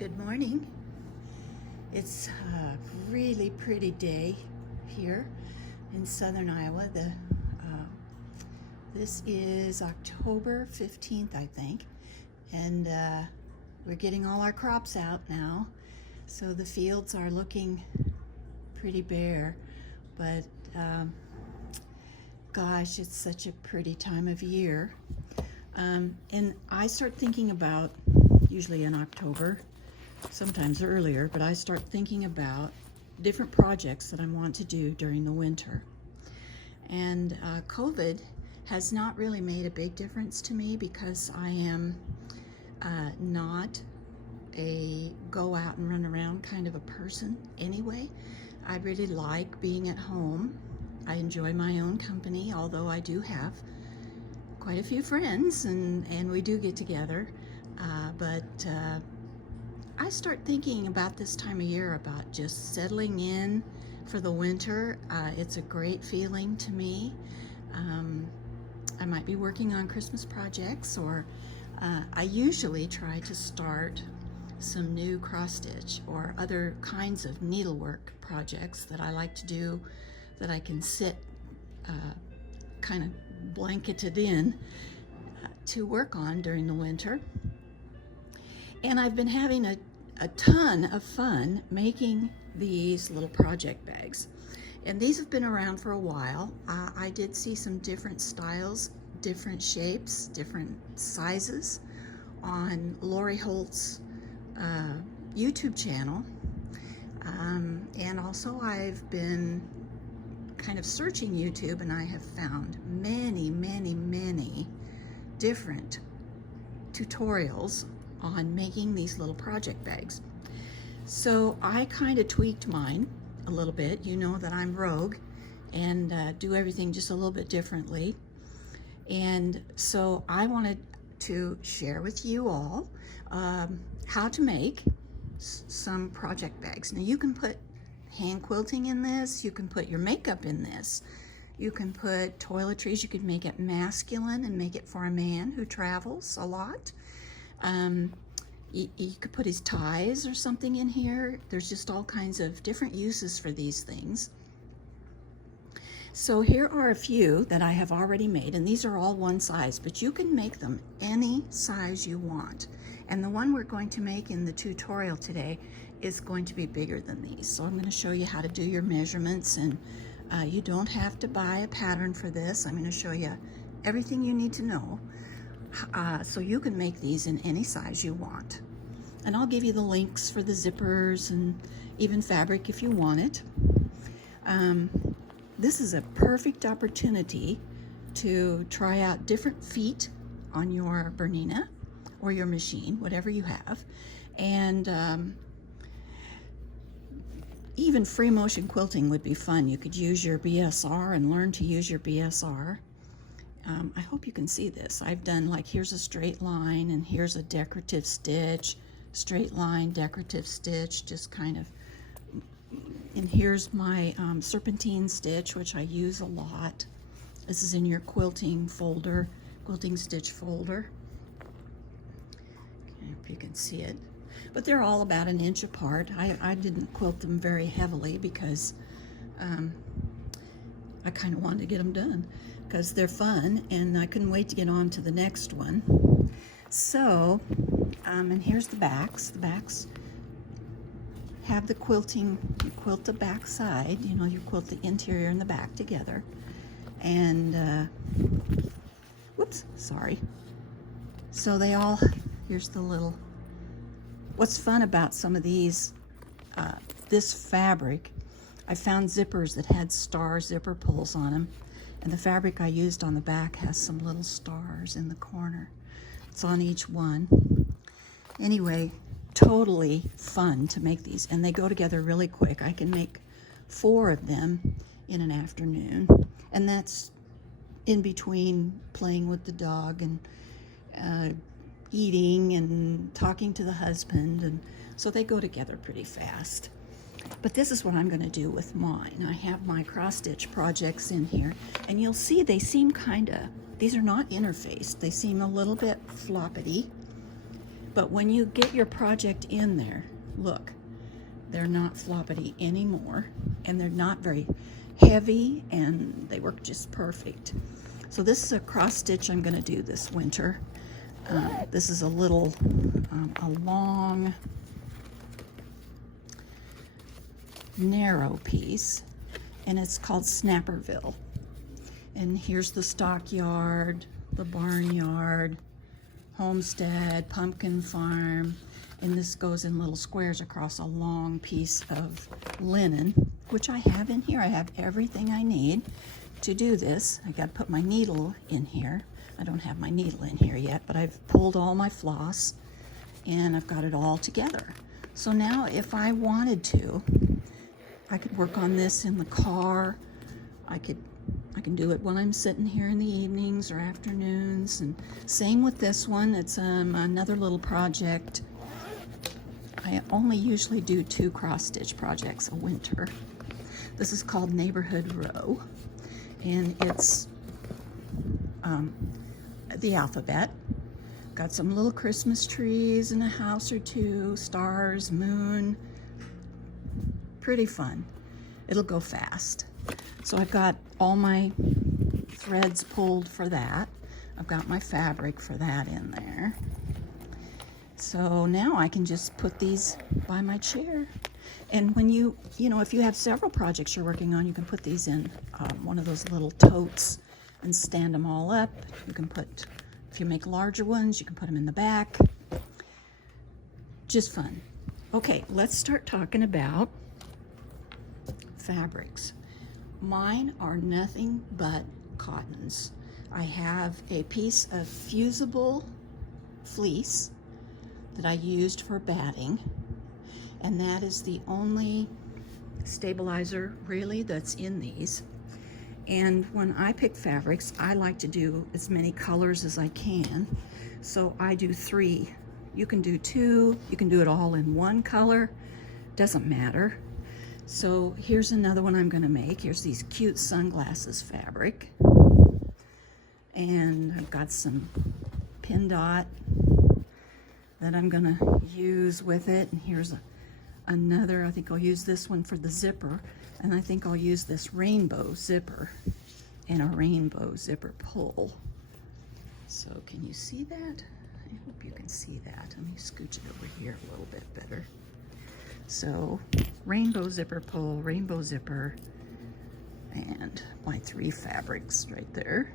Good morning. It's a really pretty day here in southern Iowa. This is October 15th, I think, and we're getting all our crops out now, so the fields are looking pretty bare, but gosh, it's such a pretty time of year. And I start thinking about, usually in October, sometimes earlier, but I start thinking about different projects that I want to do during the winter. And COVID has not really made a big difference to me because I am not a go out and run around kind of a person anyway. I really like being at home. I enjoy my own company, although I do have quite a few friends and we do get together. But I start thinking about this time of year about just settling in for the winter. It's a great feeling to me. I might be working on Christmas projects, or I usually try to start some new cross stitch or other kinds of needlework projects that I like to do, that I can sit kind of blanketed in to work on during the winter. And I've been having a ton of fun making these little project bags. And these have been around for a while. I did see some different styles, different shapes, different sizes on Lori Holt's YouTube channel. And also I've been kind of searching YouTube, and I have found many different tutorials on making these little project bags. So I kind of tweaked mine a little bit. You know that I'm rogue and do everything just a little bit differently. And so I wanted to share with you all how to make some project bags. Now you can put hand quilting in this, you can put your makeup in this, you can put toiletries, you could make it masculine and make it for a man who travels a lot. You could put his ties or something in here. There's just all kinds of different uses for these things. So here are a few that I have already made, and these are all one size, but you can make them any size you want. And the one we're going to make in the tutorial today is going to be bigger than these. So I'm going to show you how to do your measurements, and you don't have to buy a pattern for this. I'm going to show you everything you need to know. So you can make these in any size you want. And I'll give you the links for the zippers and even fabric if you want it. This is a perfect opportunity to try out different feet on your Bernina or your machine, whatever you have. And even free motion quilting would be fun. You could use your BSR and learn to use your BSR. I hope you can see this. I've done, like, here's a straight line and here's a decorative stitch, straight line, decorative stitch, just kind of, and here's my Serpentine Stitch, which I use a lot. This is in your quilting folder, quilting stitch folder. I hope you can see it. But they're all about an inch apart. I didn't quilt them very heavily because I kind of wanted to get them done, because they're fun and I couldn't wait to get on to the next one. So, and here's the backs. The backs have the quilting, you quilt the back side, you know, you quilt the interior and the back together. And, whoops, sorry. So they all, here's the little, what's fun about some of these, this fabric, I found zippers that had star zipper pulls on them. And the fabric I used on the back has some little stars in the corner. It's on each one. Anyway, totally fun to make these, and they go together really quick. I can make 4 of them in an afternoon, and that's in between playing with the dog and eating and talking to the husband, and so they go together pretty fast. But this is what I'm going to do with mine. I have my cross stitch projects in here, and you'll see they seem kind of, these are not interfaced. They seem a little bit floppity, But when you get your project in there, look, they're not floppity anymore, and they're not very heavy, and they work just perfect. So this is a cross stitch I'm going to do this winter. This is a little, a long, narrow piece, and it's called Snapperville. And here's the stockyard, the barnyard, homestead, pumpkin farm, and this goes in little squares across a long piece of linen, which I have in here. I have everything I need to do this. I got to put my needle in here. I don't have my needle in here yet, but I've pulled all my floss and I've got it all together. So now if I wanted to, I could work on this in the car. I can do it when I'm sitting here in the evenings or afternoons. And same with this one. It's another little project. I only usually do 2 cross stitch projects a winter. This is called Neighborhood Row, and it's the alphabet. Got some little Christmas trees and a house or 2, stars, moon. Pretty fun. It'll go fast. So I've got all my threads pulled for that. I've got my fabric for that in there. So now I can just put these by my chair. And when you know, if you have several projects you're working on, you can put these in one of those little totes and stand them all up. You can put, if you make larger ones, you can put them in the back. Just fun. Okay, let's start talking about fabrics. Mine are nothing but cottons. I have a piece of Fusable Fleece that I used for batting, and that is the only stabilizer really that's in these. And when I pick fabrics, I like to do as many colors as I can, so I do 3. You can do 2, you can do it all in one color, doesn't matter. So here's another one I'm going to make. Here's these cute sunglasses fabric, and I've got some pin dot that I'm going to use with it. And here's another. I think I'll use this one for the zipper, and I think I'll use this rainbow zipper and a rainbow zipper pull. So can you see that? I hope you can see that. Let me scooch it over here a little bit better. So rainbow zipper pull, rainbow zipper, and my 3 fabrics right there.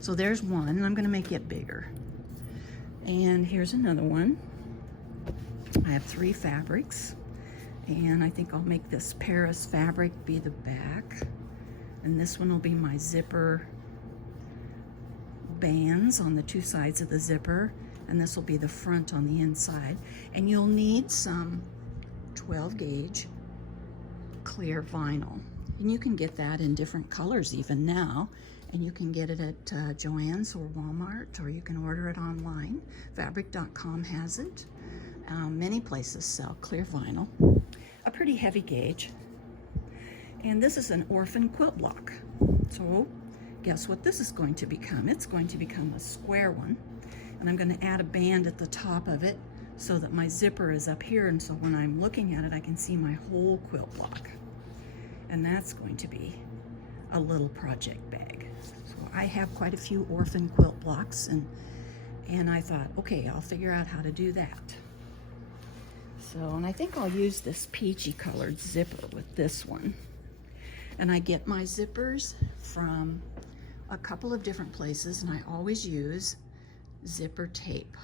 So there's one, and I'm going to make it bigger. And here's another one. I have 3 fabrics, and I think I'll make this Paris fabric be the back, and this one will be my zipper bands on the 2 sides of the zipper, and this will be the front on the inside. And you'll need some 12 gauge clear vinyl, and you can get that in different colors even now, and you can get it at Joann's or Walmart, or you can order it online. Fabric.com has it. Many places sell clear vinyl, a pretty heavy gauge. And this is an orphan quilt block. So guess what this is going to become? It's going to become a square one, and I'm going to add a band at the top of it so that my zipper is up here, and so when I'm looking at it I can see my whole quilt block. And that's going to be a little project bag. So I have quite a few orphan quilt blocks, and I thought, okay, I'll figure out how to do that. So, and I think I'll use this peachy colored zipper with this one. And I get my zippers from a couple of different places, and I always use zipper tape.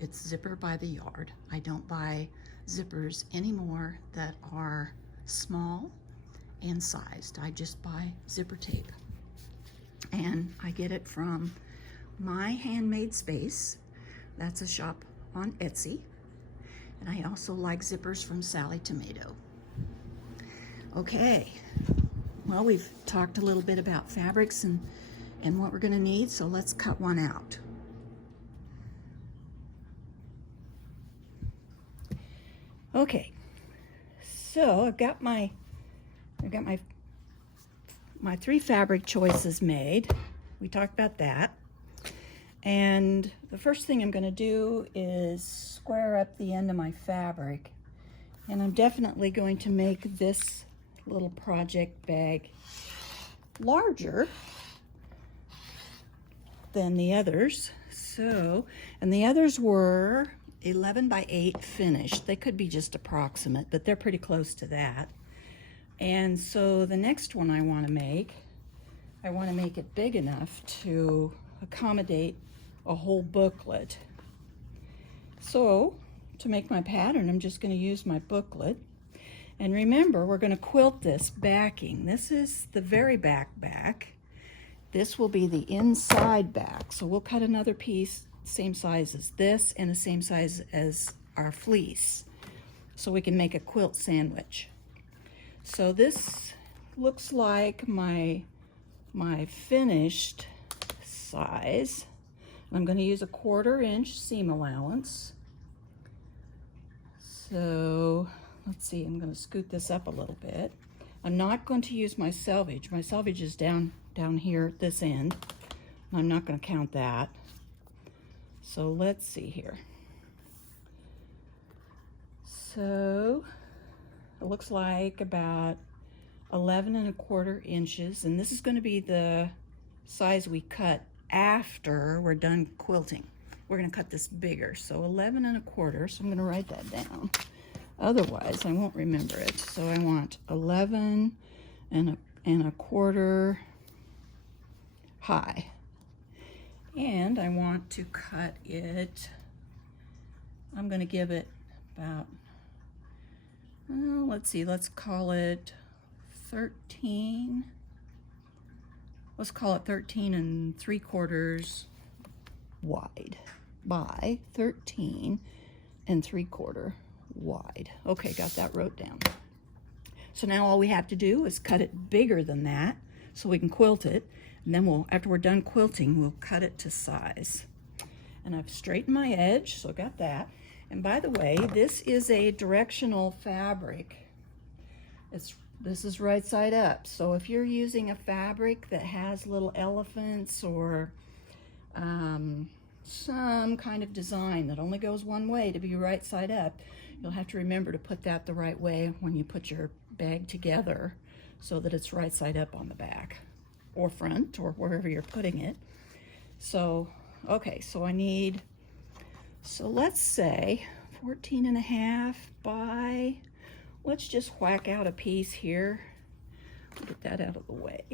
It's zipper by the yard. I don't buy zippers anymore that are small and sized. I just buy zipper tape. And I get it from My Handmade Space. That's a shop on Etsy. And I also like zippers from Sally Tomato. Okay, well, we've talked a little bit about fabrics and what we're gonna need, so let's cut one out. Okay, so I've got my 3 fabric choices made. We talked about that. And the first thing I'm going to do is square up the end of my fabric. And I'm definitely going to make this little project bag larger than the others. So, and the others were 11 by 8 finished. They could be just approximate, but they're pretty close to that. And so the next one I want to make it big enough to accommodate a whole booklet. So to make my pattern, I'm just going to use my booklet. And remember, we're going to quilt this backing. This is the very back. This will be the inside back. So we'll cut another piece same size as this and the same size as our fleece, so we can make a quilt sandwich. So this looks like my finished size. I'm going to use a 1/4 inch seam allowance. So let's see, I'm going to scoot this up a little bit. I'm not going to use my selvage. My selvage is down here at this end. I'm not going to count that. So let's see here. So it looks like about 11 1/4 inches, and this is going to be the size we cut after we're done quilting. We're going to cut this bigger, so 11 1/4. So I'm going to write that down. Otherwise, I won't remember it. So I want 11 1/4 high. And I want to cut it, I'm going to give it about, let's see, let's call it 13. Let's call it 13 3/4 wide by 13 3/4 wide. Okay, got that wrote down. So now all we have to do is cut it bigger than that so we can quilt it. And then after we're done quilting, we'll cut it to size. And I've straightened my edge, so I got that. And by the way, this is a directional fabric. This is right side up. So if you're using a fabric that has little elephants or some kind of design that only goes one way to be right side up, you'll have to remember to put that the right way when you put your bag together so that it's right side up on the back or front or wherever you're putting it. So, okay, so so let's say 14 1/2 by, let's just whack out a piece here. Get that out of the way.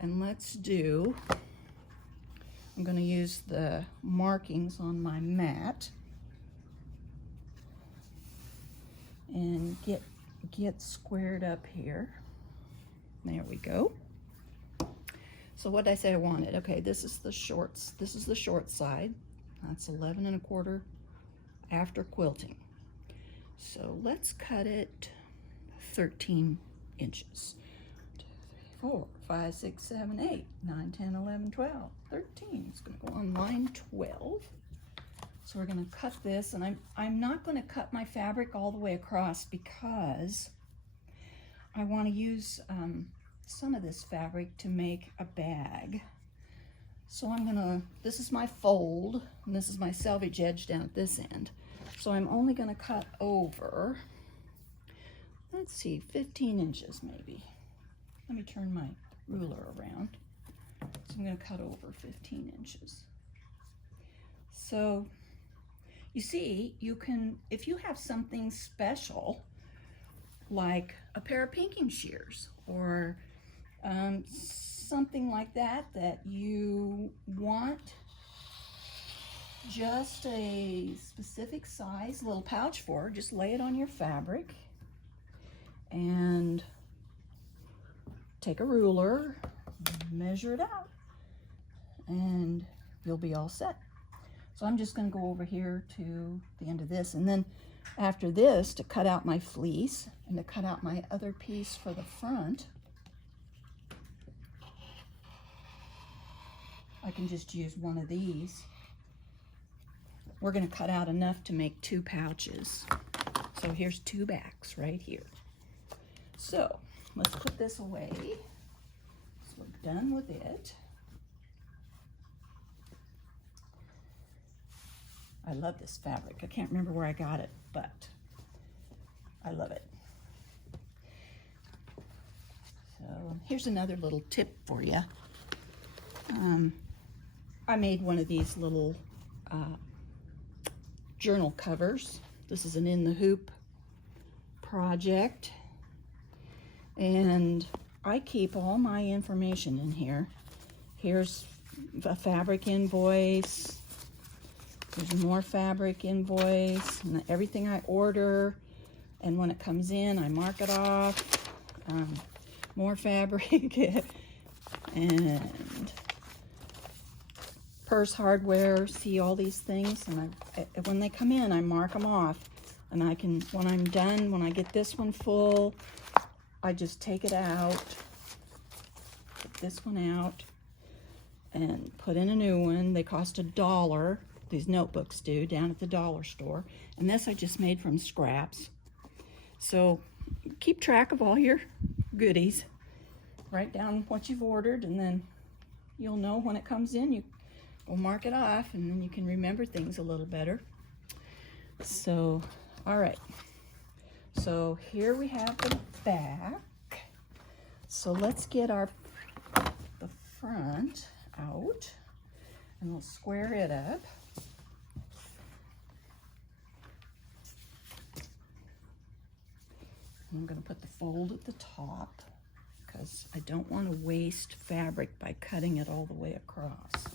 And let's do, I'm going to use the markings on my mat and get squared up here. There we go. So what did I say I wanted? Okay, this is the short side. That's 11 1/4 after quilting. So let's cut it 13 inches. 2, 3, 4, 5, 6, 7, 8, 9, 10, 11, 12, 13. It's going to go on line 12. So we're going to cut this, and I'm not going to cut my fabric all the way across because I want to use some of this fabric to make a bag. So I'm gonna, this is my fold, and this is my selvage edge down at this end. So I'm only gonna cut over, let's see, 15 inches maybe. Let me turn my ruler around. So I'm gonna cut over 15 inches. So you see, you can, if you have something special, like a pair of pinking shears or something like that you want just a specific size little pouch for, just lay it on your fabric and take a ruler, measure it out, and you'll be all set. So I'm just going to go over here to the end of this, and then after this, to cut out my fleece and to cut out my other piece for the front, I can just use one of these. We're going to cut out enough to make 2 pouches. So here's 2 backs right here. So let's put this away. So we're done with it. I love this fabric. I can't remember where I got it, but I love it. So here's another little tip for you. I made one of these little journal covers. This is an In the Hoop project, and I keep all my information in here. Here's a fabric invoice, there's more fabric invoice, and everything I order, and when it comes in I mark it off. More fabric and purse hardware, see all these things, and when they come in I mark them off, and I can, when I'm done, when I get this one full, I just take it out, put this one out, and put in a new one. They cost $1, these notebooks do, down at the dollar store, and this I just made from scraps. So keep track of all your goodies, write down what you've ordered, and then you'll know when it comes in. You will mark it off, and then you can remember things a little better. So, all right, so here we have the back. So let's get the front out, and we'll square it up. I'm going to put the fold at the top because I don't want to waste fabric by cutting it all the way across.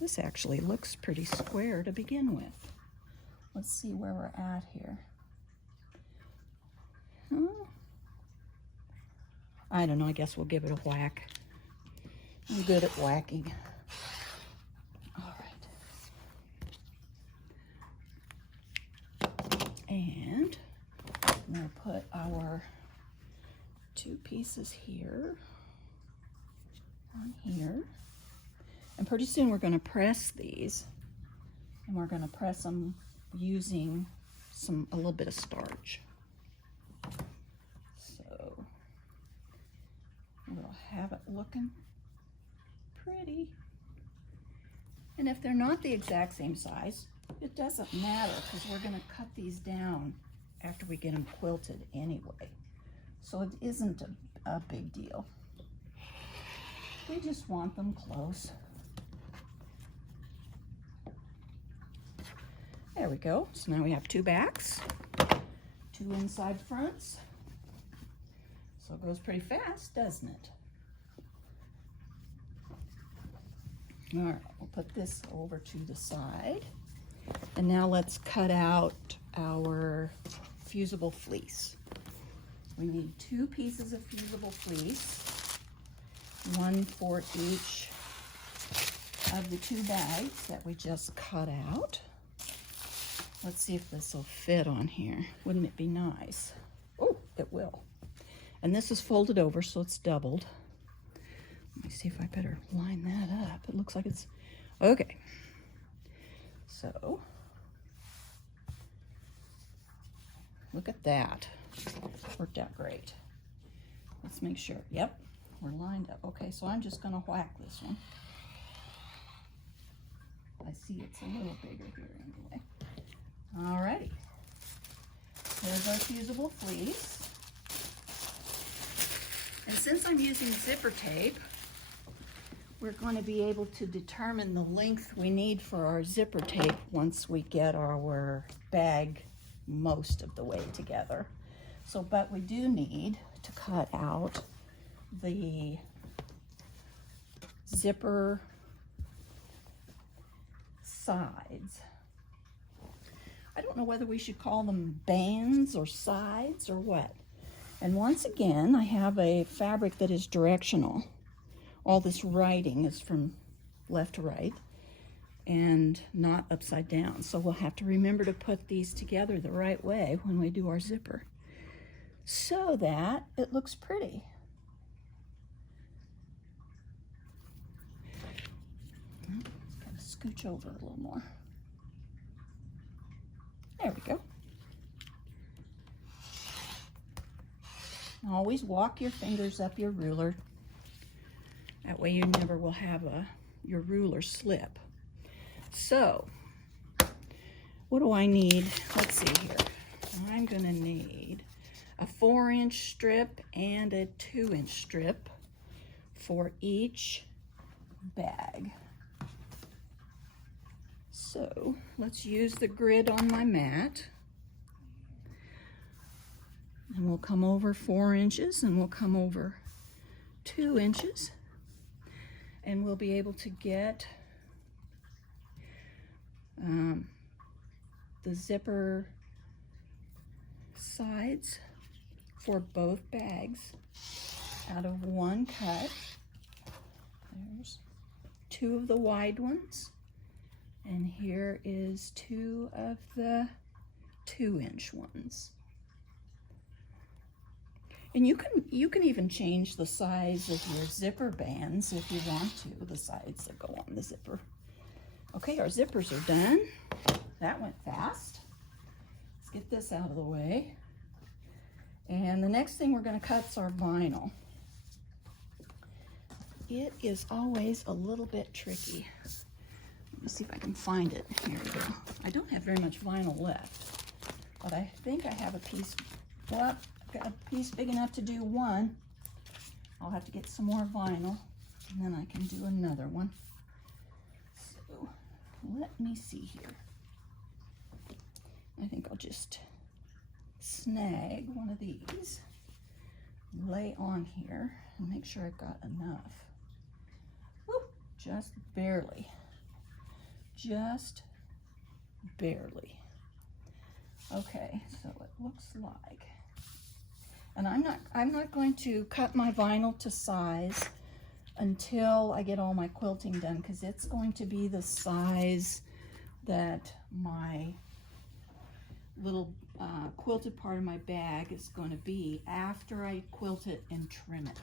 This actually looks pretty square to begin with. Let's see where we're at here. I don't know, I guess we'll give it a whack. I'm good at whacking. All right. And I'm going to put our 2 pieces here on here. And pretty soon we're going to press these, and we're going to press them using a little bit of starch. So we'll have it looking pretty. And if they're not the exact same size, it doesn't matter, because we're going to cut these down after we get them quilted anyway. So it isn't a big deal. We just want them close. There we go. So now we have 2 backs, 2 inside fronts. So it goes pretty fast, doesn't it? All right, we'll put this over to the side. And now let's cut out our fusible fleece. We need 2 pieces of fusible fleece, 1 for each of the 2 bags that we just cut out. Let's see if this will fit on here. Wouldn't it be nice? Oh, it will. And this is folded over, so it's doubled. Let me see if I better line that up. It looks like it's, okay. So, look at that. Worked out great. Let's make sure, yep, we're lined up. Okay, so I'm just gonna whack this one. I see it's a little bigger here anyway. Alrighty, there's our fusible fleece. And since I'm using zipper tape, we're going to be able to determine the length we need for our zipper tape once we get our bag most of the way together. So, but we do need to cut out the zipper sides. I don't know whether we should call them bands or sides or what. And once again, I have a fabric that is directional. All this writing is from left to right and not upside down. So we'll have to remember to put these together the right way when we do our zipper so that it looks pretty. Gotta scooch over a little more. There we go. Always walk your fingers up your ruler. That way you never will have your ruler slip. So, what do I need? Let's see here. I'm gonna need a 4-inch strip and a 2-inch strip for each bag. So let's use the grid on my mat. And we'll come over 4 inches and we'll come over 2 inches. And we'll be able to get the zipper sides for both bags out of one cut. There's 2 of the wide ones, and here is 2 of the 2-inch ones. And you can even change the size of your zipper bands if you want to, the sides that go on the zipper. Okay, our zippers are done. That went fast. Let's get this out of the way. And the next thing we're going to cut is our vinyl. It is always a little bit tricky. Let me see if I can find it. Here we go. I don't have very much vinyl left, but I think I have a piece. Well, I've got a piece big enough to do one. I'll have to get some more vinyl, and then I can do another one. So let me see here. I think I'll just snag one of these, lay on here, and make sure I've got enough. Whoop, just barely. Just barely. Okay, so it looks like, and I'm not going to cut my vinyl to size until I get all my quilting done, because it's going to be the size that my little quilted part of my bag is going to be after I quilt it and trim it.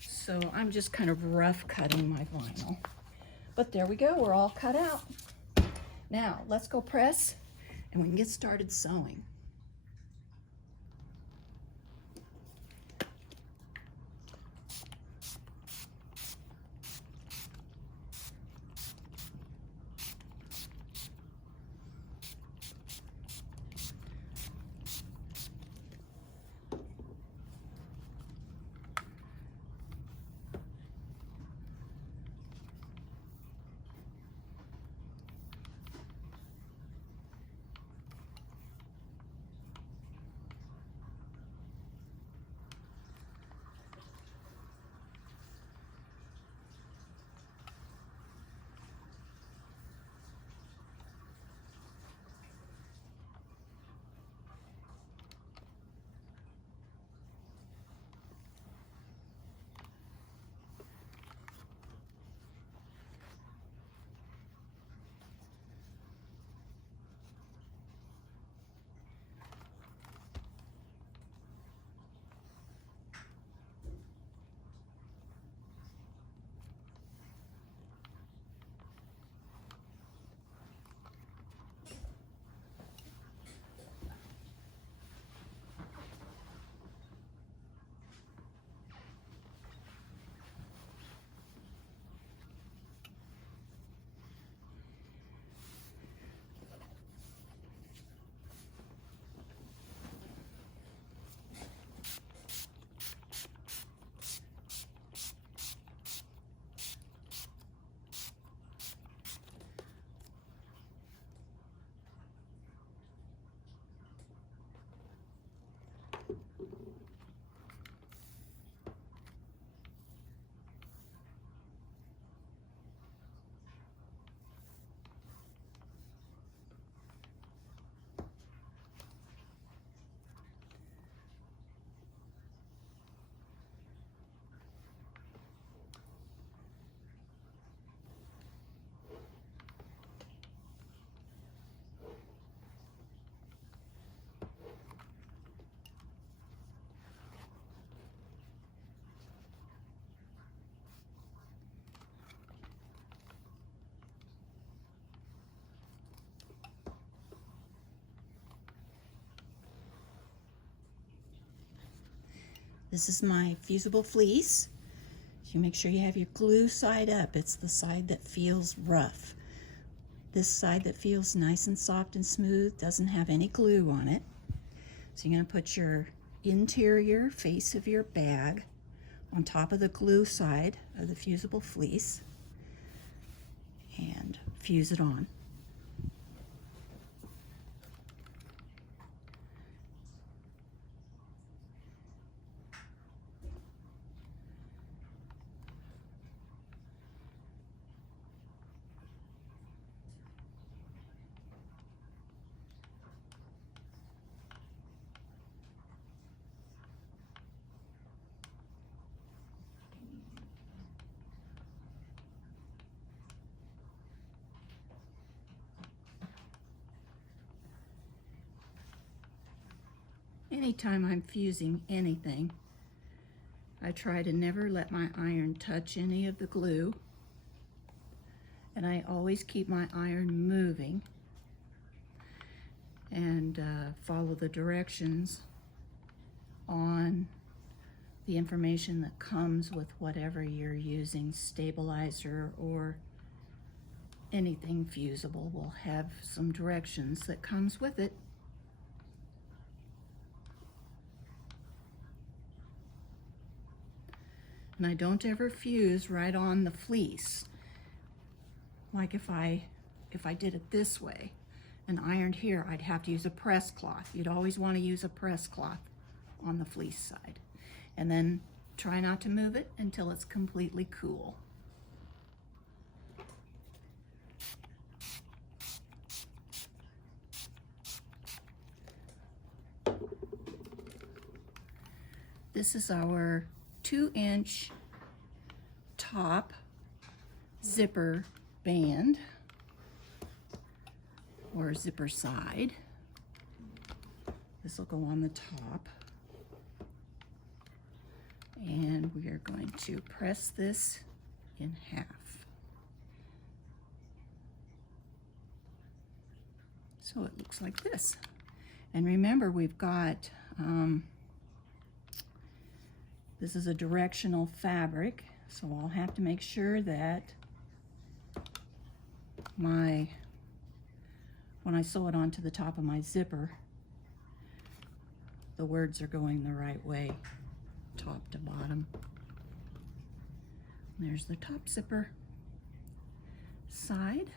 So I'm just kind of rough cutting my vinyl. But there we go, we're all cut out. Now let's go press and we can get started sewing. This is my Fusable Fleece. So you make sure you have your glue side up. It's the side that feels rough. this side that feels nice and soft and smooth doesn't have any glue on it. So you're going to put your interior face of your bag on top of the glue side of the fusible fleece and fuse it on. Anytime I'm fusing anything, I try to never let my iron touch any of the glue, and I always keep my iron moving and follow the directions on the information that comes with whatever you're using. Stabilizer or anything fusible will have some directions that comes with it. And I don't ever fuse right on the fleece. Like if I did it this way and ironed here, I'd have to use a press cloth. You'd always want to use a press cloth on the fleece side. And then try not to move it until it's completely cool. This is our 2-inch top zipper band or zipper side. This will go on the top, and we are going to press this in half. So it looks like this. And remember, we've got this is a directional fabric, so I'll have to make sure that when I sew it onto the top of my zipper, the words are going the right way, top to bottom. There's the top zipper side.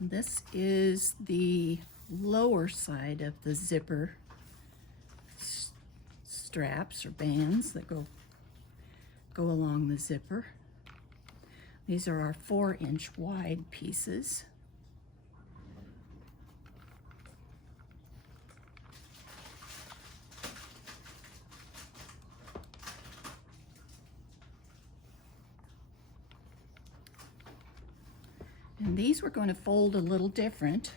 This is the lower side of the zipper straps or bands that go along the zipper. These are our 4-inch wide pieces. And these we're going to fold a little different.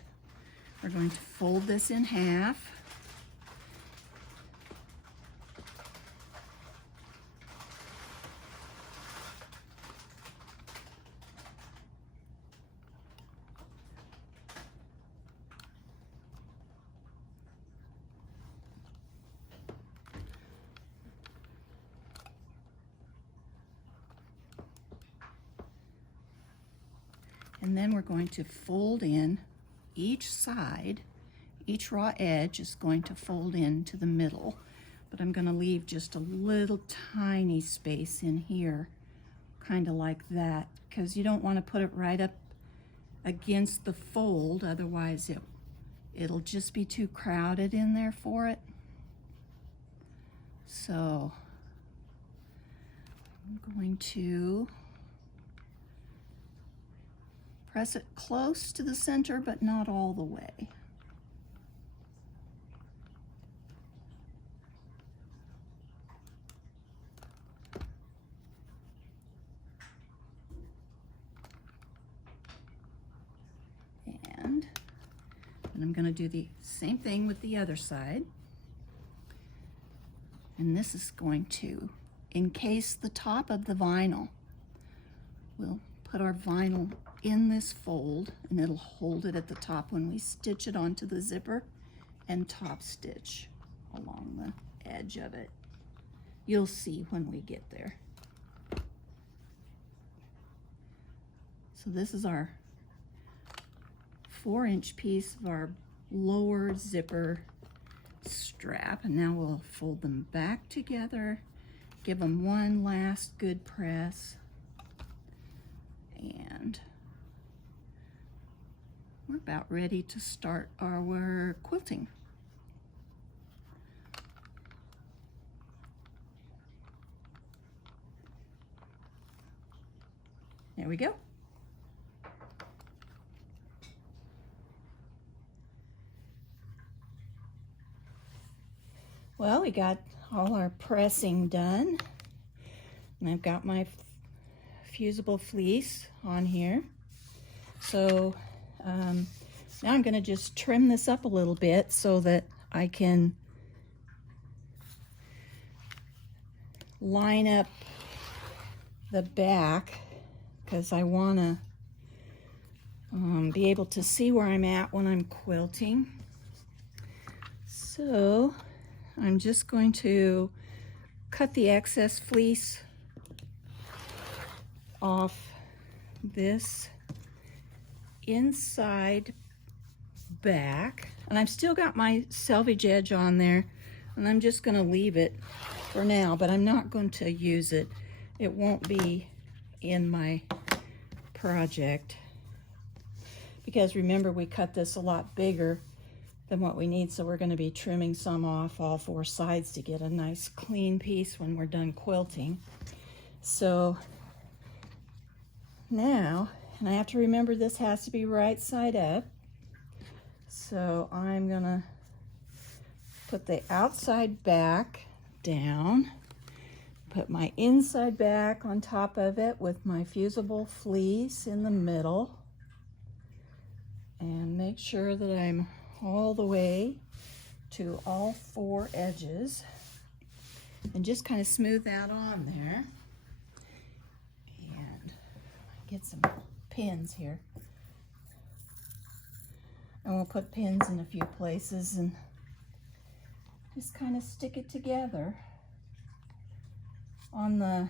We're going to fold this in half. And then we're going to fold in each side. Each raw edge is going to fold into the middle, but I'm going to leave just a little tiny space in here, kind of like that, because you don't want to put it right up against the fold, otherwise it'll just be too crowded in there for it. So I'm going to press it close to the center, but not all the way. And I'm going to do the same thing with the other side. And this is going to encase the top of the vinyl. We'll put our vinyl in this fold, and it'll hold it at the top when we stitch it onto the zipper, and top stitch along the edge of it You'll see when we get there. So this is our 4-inch piece of our lower zipper strap, and now we'll fold them back together, give them one last good press, and we're about ready to start our quilting. There we go. Well, we got all our pressing done, and I've got my fusible fleece on here. So now I'm going to just trim this up a little bit so that I can line up the back, because I want to be able to see where I'm at when I'm quilting. So I'm just going to cut the excess fleece off this inside back, and I've still got my selvage edge on there, and I'm just going to leave it for now, but I'm not going to use it. It won't be in my project, because remember, we cut this a lot bigger than what we need, so we're going to be trimming some off all 4 sides to get a nice clean piece when we're done quilting. So now, and I have to remember this has to be right side up, so I'm gonna put the outside back down, put my inside back on top of it with my fusible fleece in the middle, and make sure that I'm all the way to all 4 edges, and just kind of smooth that on there. And get some pins here, and we'll put pins in a few places and just kind of stick it together. On the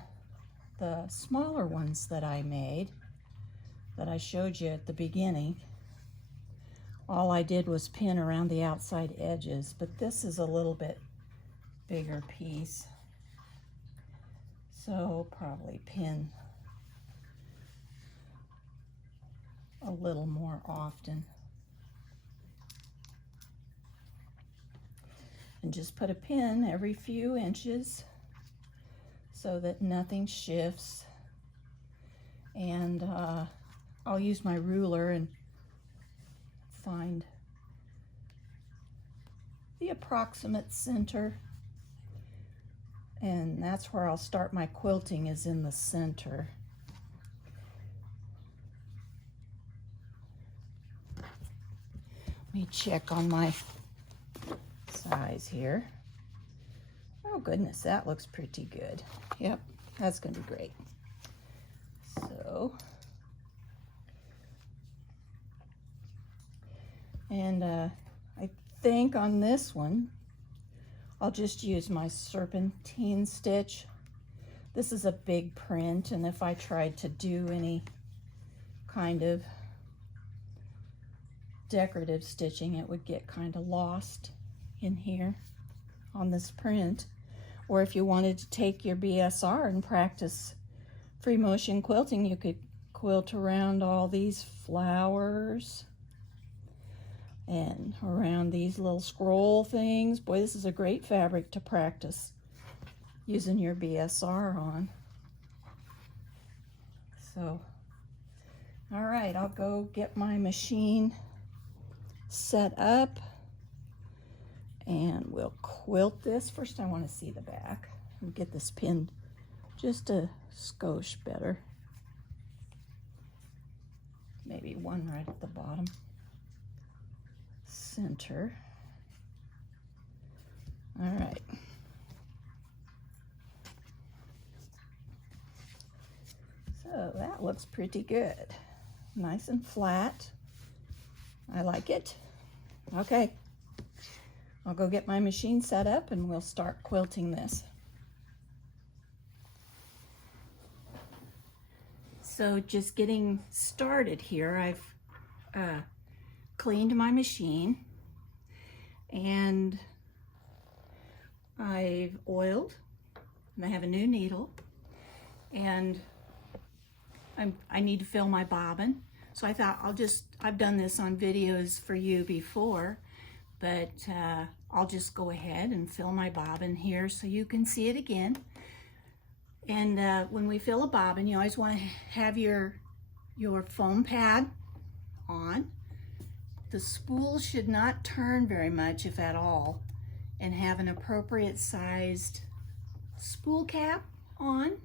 smaller ones that I made, that I showed you at the beginning, all I did was pin around the outside edges, but this is a little bit bigger piece, so probably pin a little more often. And just put a pin every few inches so that nothing shifts. And I'll use my ruler and find the approximate center, and that's where I'll start my quilting, is in the center. Let me check on my size here. Oh goodness, that looks pretty good. Yep, that's gonna be great. So, and I think on this one, I'll just use my Serpentine Stitch. This is a big print, and if I tried to do any kind of decorative stitching, it would get kind of lost in here on this print. Or if you wanted to take your BSR and practice free motion quilting, you could quilt around all these flowers and around these little scroll things. Boy, this is a great fabric to practice using your BSR on. So, all right, I'll go get my machine set up and we'll quilt this. First, I want to see the back and get this pinned just a skosh better. Maybe one right at the bottom center. All right. So that looks pretty good. Nice and flat. I like it. Okay. I'll go get my machine set up and we'll start quilting this. So just getting started here, I've cleaned my machine and I've oiled, and I have a new needle, and I need to fill my bobbin. So I thought I've done this on videos for you before, but I'll just go ahead and fill my bobbin here so you can see it again. And when we fill a bobbin, you always want to have your foam pad on. The spool should not turn very much, if at all, and have an appropriate sized spool cap on.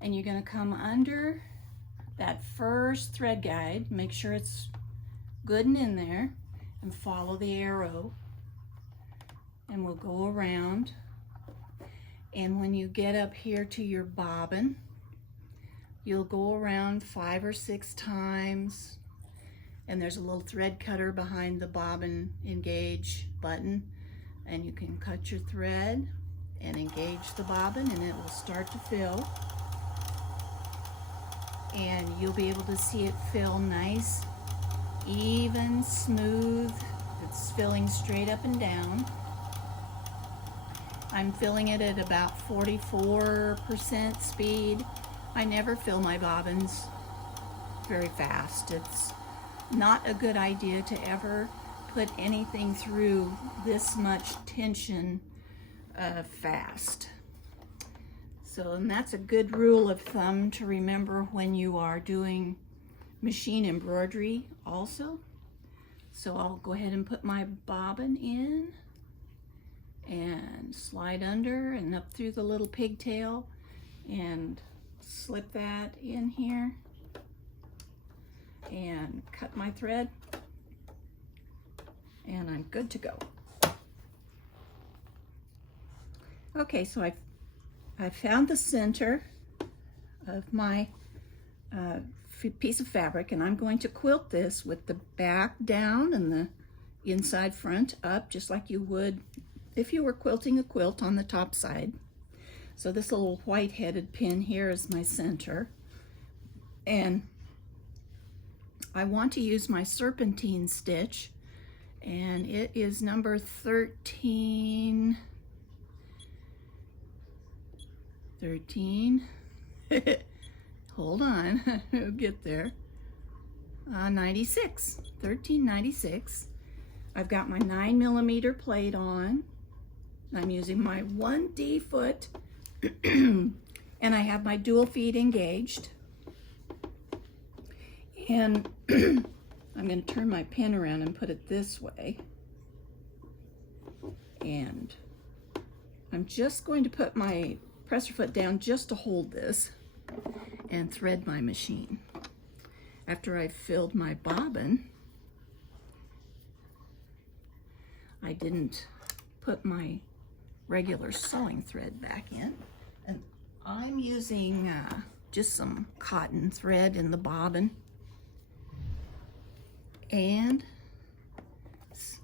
And you're going to come under that first thread guide, make sure it's good and in there, and follow the arrow, and we'll go around. And when you get up here to your bobbin, you'll go around 5 or 6 times, and there's a little thread cutter behind the bobbin engage button, and you can cut your thread and engage the bobbin, and it will start to fill. And you'll be able to see it fill nice, even, smooth. It's filling straight up and down. I'm filling it at about 44% speed. I never fill my bobbins very fast. It's not a good idea to ever put anything through this much tension fast. So, and that's a good rule of thumb to remember when you are doing machine embroidery also. So I'll go ahead and put my bobbin in and slide under and up through the little pigtail and slip that in here and cut my thread, and I'm good to go. Okay, so I've found the center of my piece of fabric, and I'm going to quilt this with the back down and the inside front up, just like you would if you were quilting a quilt on the top side. So this little white-headed pin here is my center, and I want to use my Serpentine stitch, and it is number 13. Hold on, we'll get there. 96, 1396. I've got my 9mm plate on. I'm using my 1D foot, and I have my dual feet engaged. And I'm going to turn my pin around and put it this way. And I'm just going to put my presser foot down just to hold this and thread my machine. After I've filled my bobbin, I didn't put my regular sewing thread back in, and I'm using just some cotton thread in the bobbin, and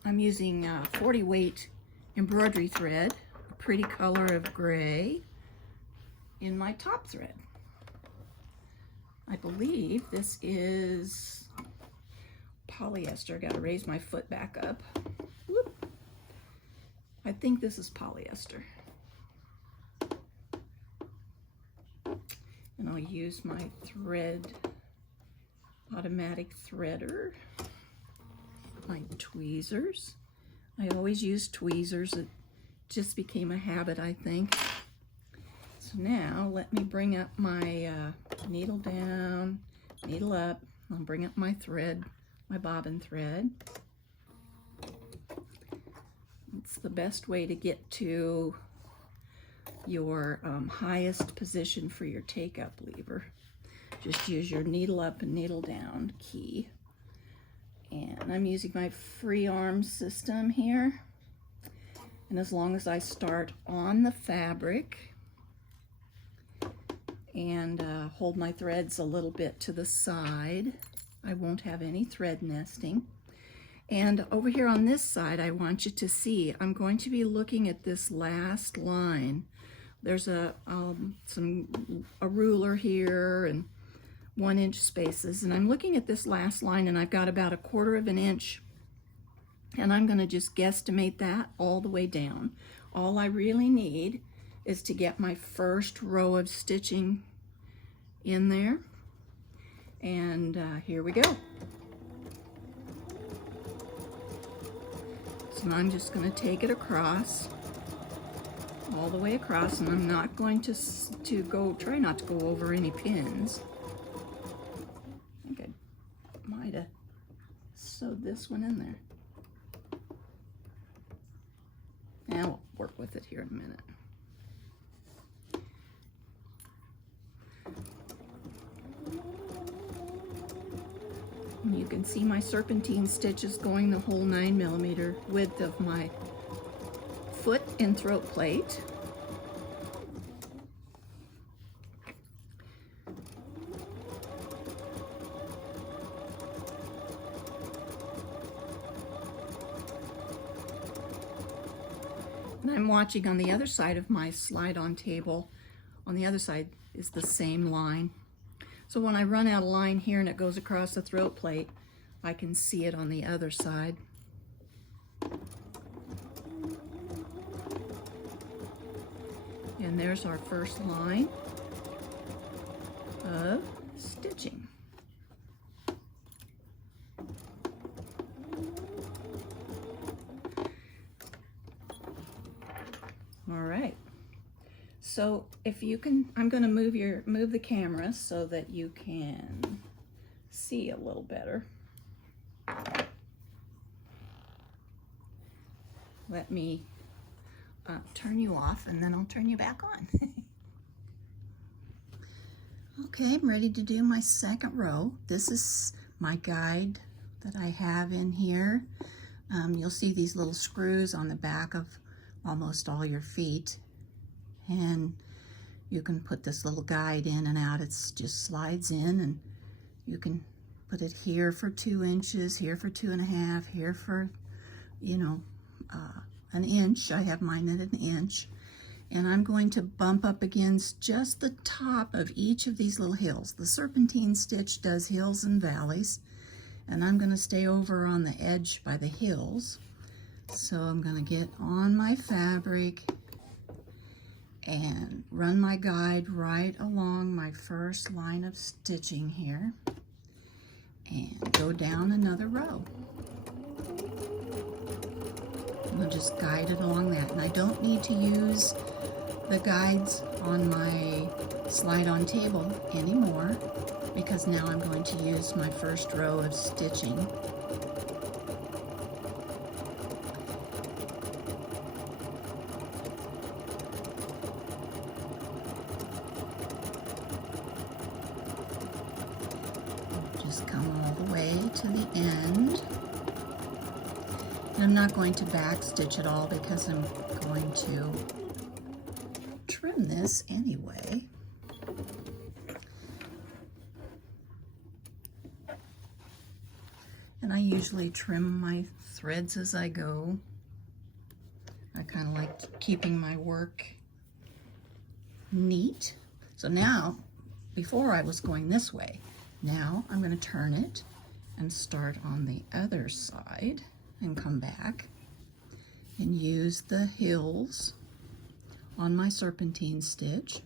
I'm using 40 weight embroidery thread, a pretty color of gray, in my top thread. I believe this is polyester. Got to raise my foot back up. Whoop. I think this is polyester. And I'll use my thread, automatic threader, my tweezers. I always use tweezers. It just became a habit, I think. So now let me bring up my needle down, needle up. I'll bring up my thread, my bobbin thread. It's the best way to get to your highest position for your take-up lever. Just use your needle up and needle down key. And I'm using my free arm system here. And as long as I start on the fabric and hold my threads a little bit to the side, I won't have any thread nesting. And over here on this side, I want you to see, I'm going to be looking at this last line. There's a ruler here, and 1-inch spaces, and I'm looking at this last line, and I've got about 1/4 of an inch, and I'm going to just guesstimate that all the way down. All I really need is to get my first row of stitching in there, and here we go. So I'm just going to take it across, all the way across, and I'm not going to try not to go over any pins. I think I might have sewed this one in there. Now we'll work with it here in a minute. And you can see my serpentine stitch is going the whole 9mm width of my foot and throat plate. And I'm watching on the other side of my slide-on table. On the other side is the same line. So when I run out of line here and it goes across the throat plate, I can see it on the other side. And there's our first line of stitching. All right. So if you can, I'm going to move the camera so that you can see a little better. Let me turn you off, and then I'll turn you back on. Okay, I'm ready to do my second row. This is my guide that I have in here. You'll see these little screws on the back of almost all your feet, and you can put this little guide in and out. It's just slides in, and you can put it here for 2 inches, here for 2.5, here for, you know, 1 inch. I have mine at 1 inch, and I'm going to bump up against just the top of each of these little hills. The serpentine stitch does hills and valleys, and I'm going to stay over on the edge by the hills. So I'm going to get on my fabric and run my guide right along my first line of stitching here and go down another row. And I'll just guide it along that. And I don't need to use the guides on my slide-on table anymore, because now I'm going to use my first row of stitching. Just come all the way to the end. And I'm not going to back stitch at all because I'm going to trim this anyway. And I usually trim my threads as I go. I kind of like keeping my work neat. So now, before I was going this way, now I'm going to turn it and start on the other side and come back and use the hills on my serpentine stitch.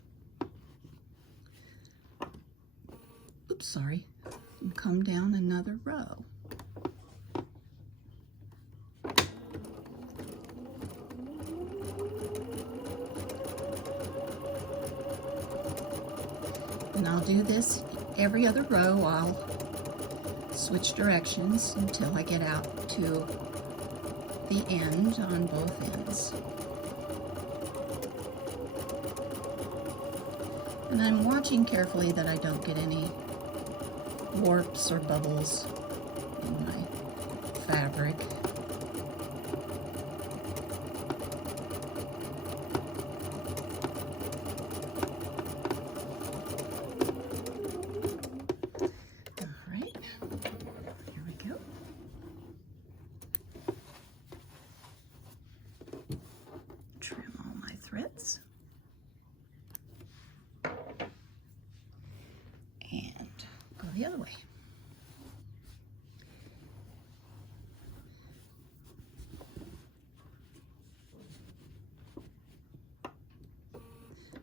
Oops, sorry. And come down another row. And I'll do this every other row. I'll switch directions until I get out to the end on both ends. And I'm watching carefully that I don't get any warps or bubbles in my fabric. the other way.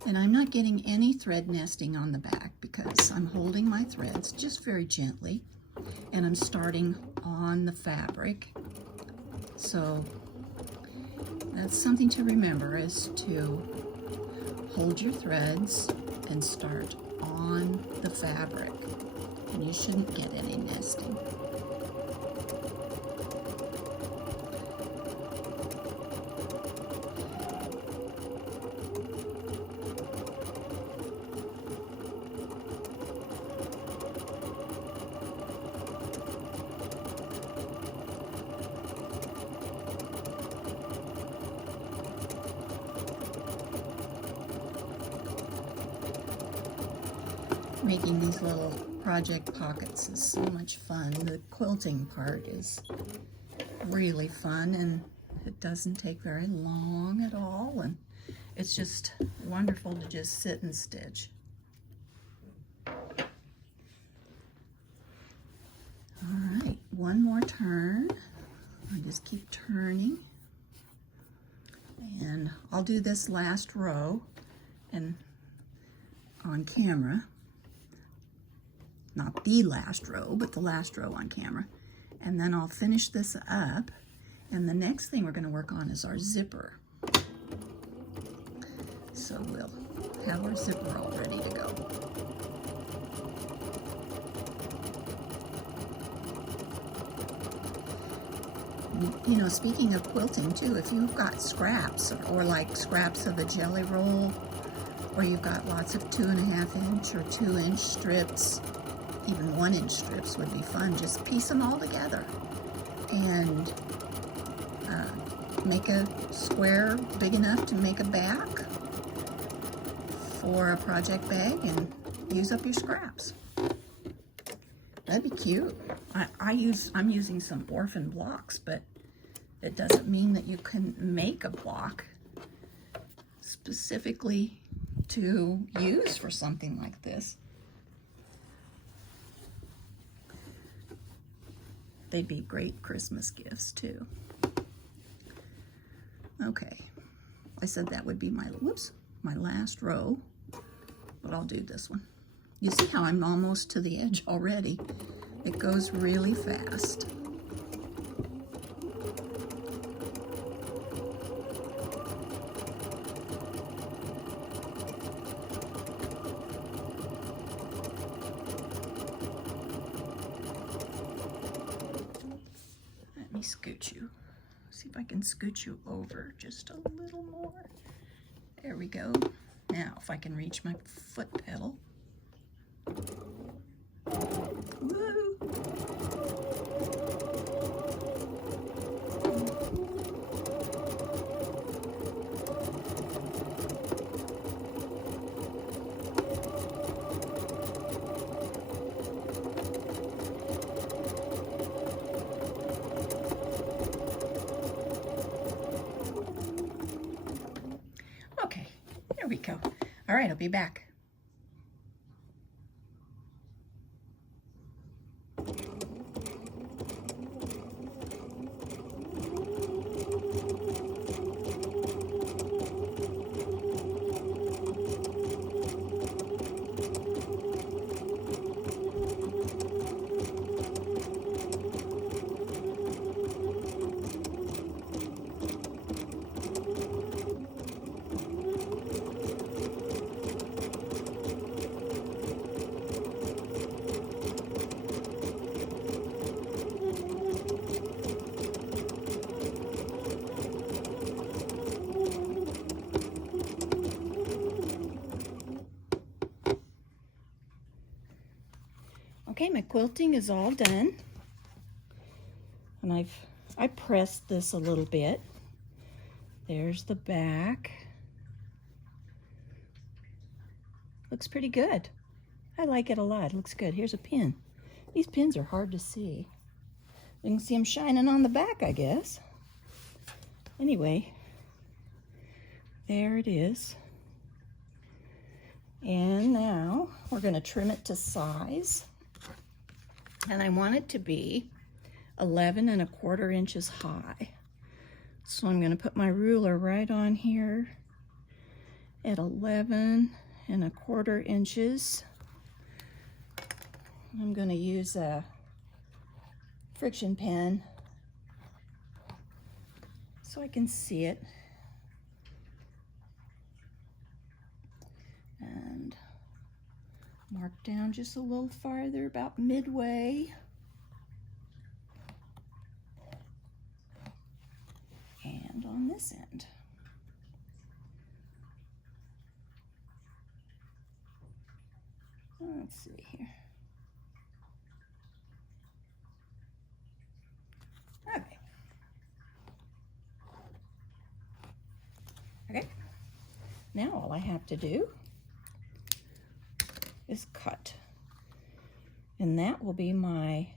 And I'm not getting any thread nesting on the back because I'm holding my threads just very gently, and I'm starting on the fabric. So that's something to remember, is to hold your threads and start on the fabric, and you shouldn't get any nesting. Making these little project pockets is so much fun. The quilting part is really fun, and it doesn't take very long at all, and it's just wonderful to just sit and stitch. All right, one more turn. I just keep turning, and I'll do this last row and on camera. Not the last row, but the last row on camera. And then I'll finish this up, and the next thing we're going to work on is our zipper. So we'll have our zipper all ready to go. You know, speaking of quilting too, if you've got scraps, or like scraps of a jelly roll, or you've got lots of 2.5 inch or 2 inch strips, even 1 inch strips would be fun. Just piece them all together and make a square big enough to make a back for a project bag and use up your scraps. That'd be cute. I'm using some orphan blocks, but it doesn't mean that you couldn't make a block specifically to use for something like this. They'd be great Christmas gifts too. Okay, I said that would be my last row, but I'll do this one. You see how I'm almost to the edge already? It goes really fast. Let me scoot you. See if I can scoot you over just a little more. There we go. Now, if I can reach my foot pedal. Woo! Okay, there we go. All right, I'll be back. Okay, my quilting is all done, and I pressed this a little bit. There's the back. Looks pretty good. I like it a lot. It looks good. Here's a pin. These pins are hard to see. You can see them shining on the back, I guess. Anyway, there it is. And now we're going to trim it to size. And I want it to be 11¼ inches high. So I'm going to put my ruler right on here at 11¼ inches. I'm going to use a friction pen so I can see it. And mark down just a little farther, about midway. And on this end. Let's see here. Okay. Okay. Now all I have to do is cut. And that will be my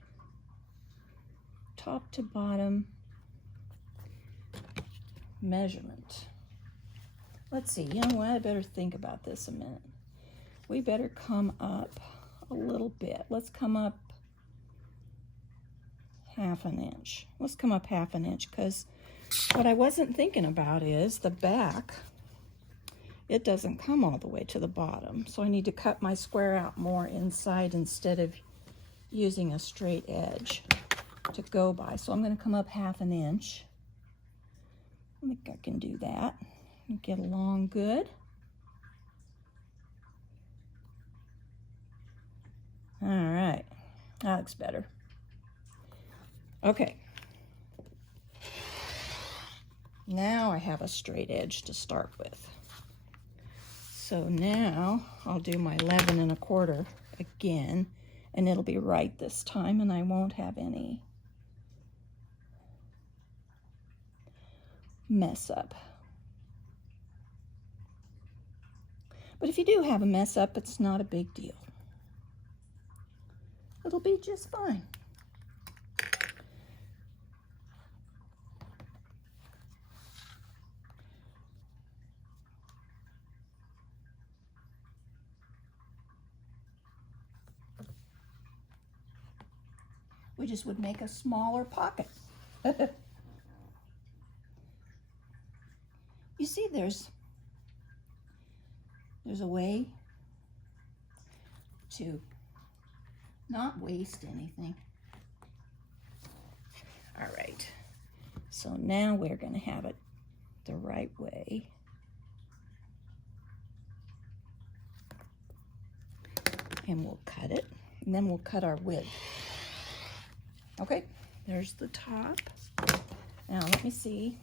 top to bottom measurement. Let's see, you know what? I better think about this a minute. We better come up a little bit. Let's come up ½ inch. Let's come up ½ inch, because what I wasn't thinking about is the back. It doesn't come all the way to the bottom, so I need to cut my square out more inside instead of using a straight edge to go by. So I'm going to come up ½ inch. I think I can do that and get along good. All right, that looks better. Okay. Now I have a straight edge to start with. So now I'll do my 11¼ again, and it'll be right this time, and I won't have any mess up. But if you do have a mess up, it's not a big deal. It'll be just fine. We just would make a smaller pocket. You see, there's a way to not waste anything. All right, so now we're going to have it the right way. And we'll cut it, and then we'll cut our width. Okay, there's the top. Now let me see.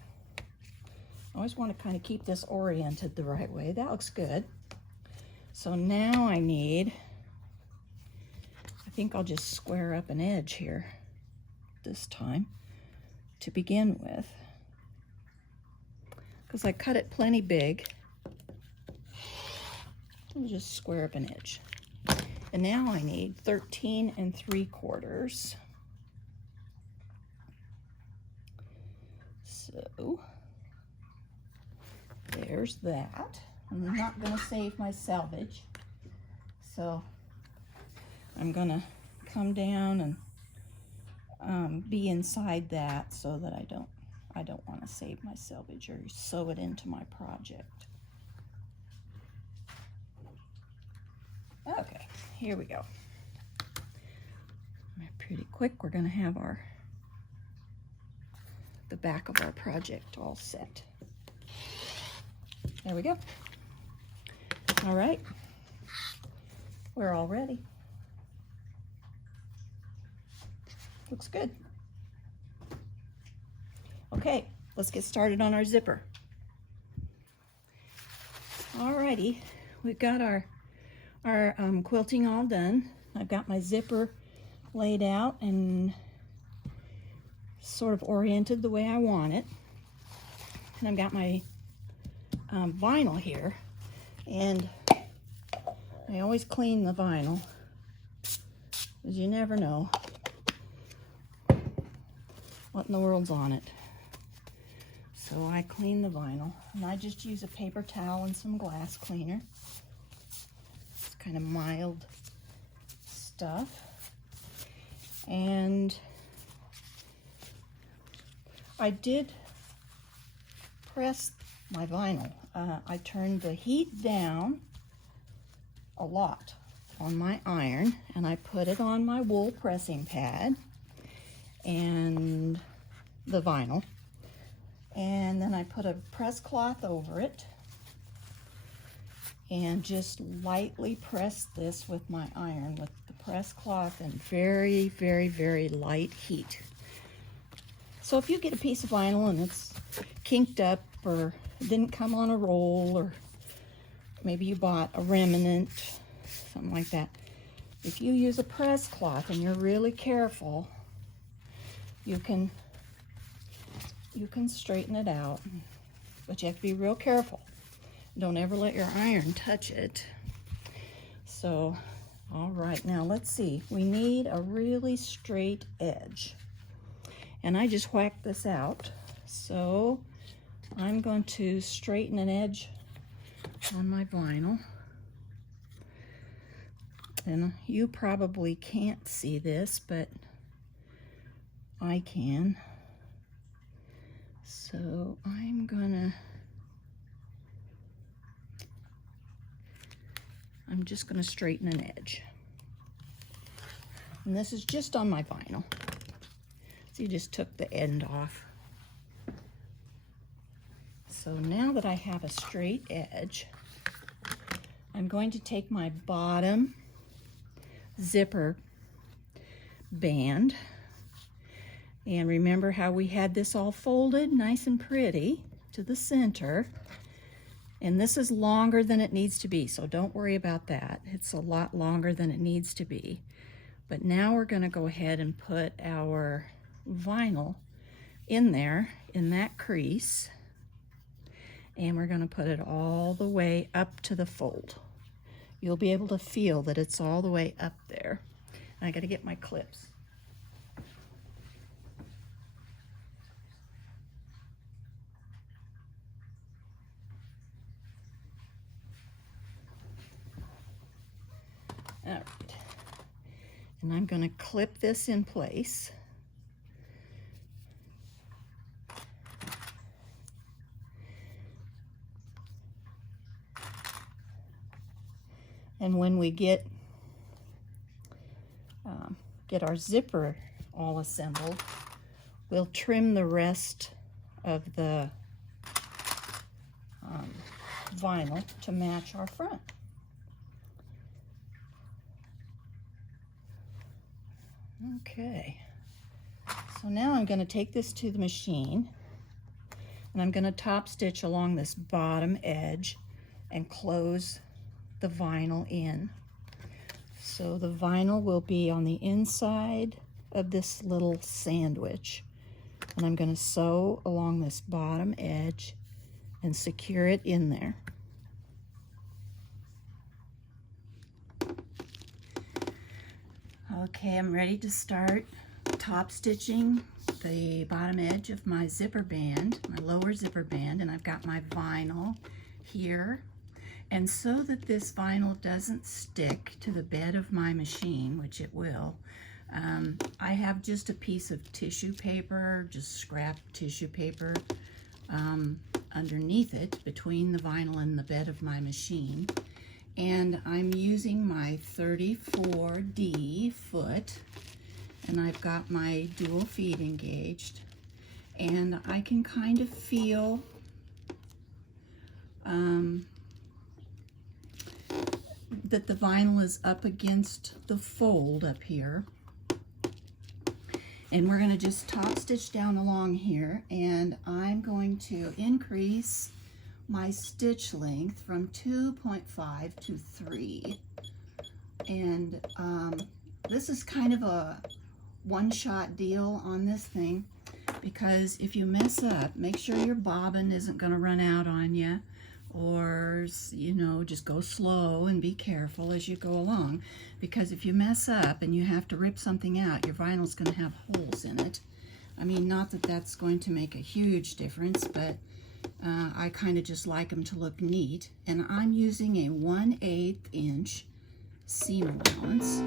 I always want to kind of keep this oriented the right way. That looks good. So now I think I'll just square up an edge here this time to begin with, because I cut it plenty big. I'll just square up an edge. And now I need 13¾ So there's that. I'm not going to save my selvage, so I'm going to come down and be inside that, so that I don't want to save my selvage or sew it into my project. Okay, here we go. Pretty quick, we're going to have the back of our project all set. There we go. All right, we're all ready. Looks good. Okay, let's get started on our zipper. Alrighty, we've got our quilting all done. I've got my zipper laid out and sort of oriented the way I want it. And I've got my vinyl here, and I always clean the vinyl, because you never know what in the world's on it. So I clean the vinyl, and I just use a paper towel and some glass cleaner. It's kind of mild stuff. And I did press my vinyl. I turned the heat down a lot on my iron, and I put it on my wool pressing pad and the vinyl, and then I put a press cloth over it and just lightly press this with my iron with the press cloth and very, very, very light heat. So if you get a piece of vinyl and it's kinked up or didn't come on a roll, or maybe you bought a remnant, something like that, if you use a press cloth and you're really careful, you can straighten it out, but you have to be real careful. Don't ever let your iron touch it. So, all right, now let's see. We need a really straight edge. And I just whacked this out. So I'm going to straighten an edge on my vinyl. And you probably can't see this, but I can. So I'm just gonna straighten an edge. And this is just on my vinyl. So you just took the end off. So now that I have a straight edge, I'm going to take my bottom zipper band, and remember how we had this all folded nice and pretty to the center, and this is longer than it needs to be, so don't worry about that. It's a lot longer than it needs to be. But now we're going to go ahead and put our vinyl in there in that crease, and we're going to put it all the way up to the fold. You'll be able to feel that it's all the way up there. I got to get my clips. All right. And I'm going to clip this in place. And when we get our zipper all assembled, we'll trim the rest of the vinyl to match our front. Okay, so now I'm going to take this to the machine, and I'm going to top stitch along this bottom edge and close the vinyl in. So the vinyl will be on the inside of this little sandwich, and I'm going to sew along this bottom edge and secure it in there. Okay, I'm ready to start top stitching the bottom edge of my zipper band, my lower zipper band, and I've got my vinyl here. And so that this vinyl doesn't stick to the bed of my machine, which it will, I have just a piece of tissue paper, just scrap tissue paper, underneath it, between the vinyl and the bed of my machine. And I'm using my 34D foot, and I've got my dual feet engaged, and I can kind of feel that the vinyl is up against the fold up here. And we're going to just top stitch down along here, and I'm going to increase my stitch length from 2.5 to 3. And this is kind of a one-shot deal on this thing, because if you mess up, make sure your bobbin isn't going to run out on you, or, you know, just go slow and be careful as you go along, because if you mess up and you have to rip something out, your vinyl's going to have holes in it. I mean, not that that's going to make a huge difference, but I kind of just like them to look neat. And I'm using a 1/8 inch seam allowance,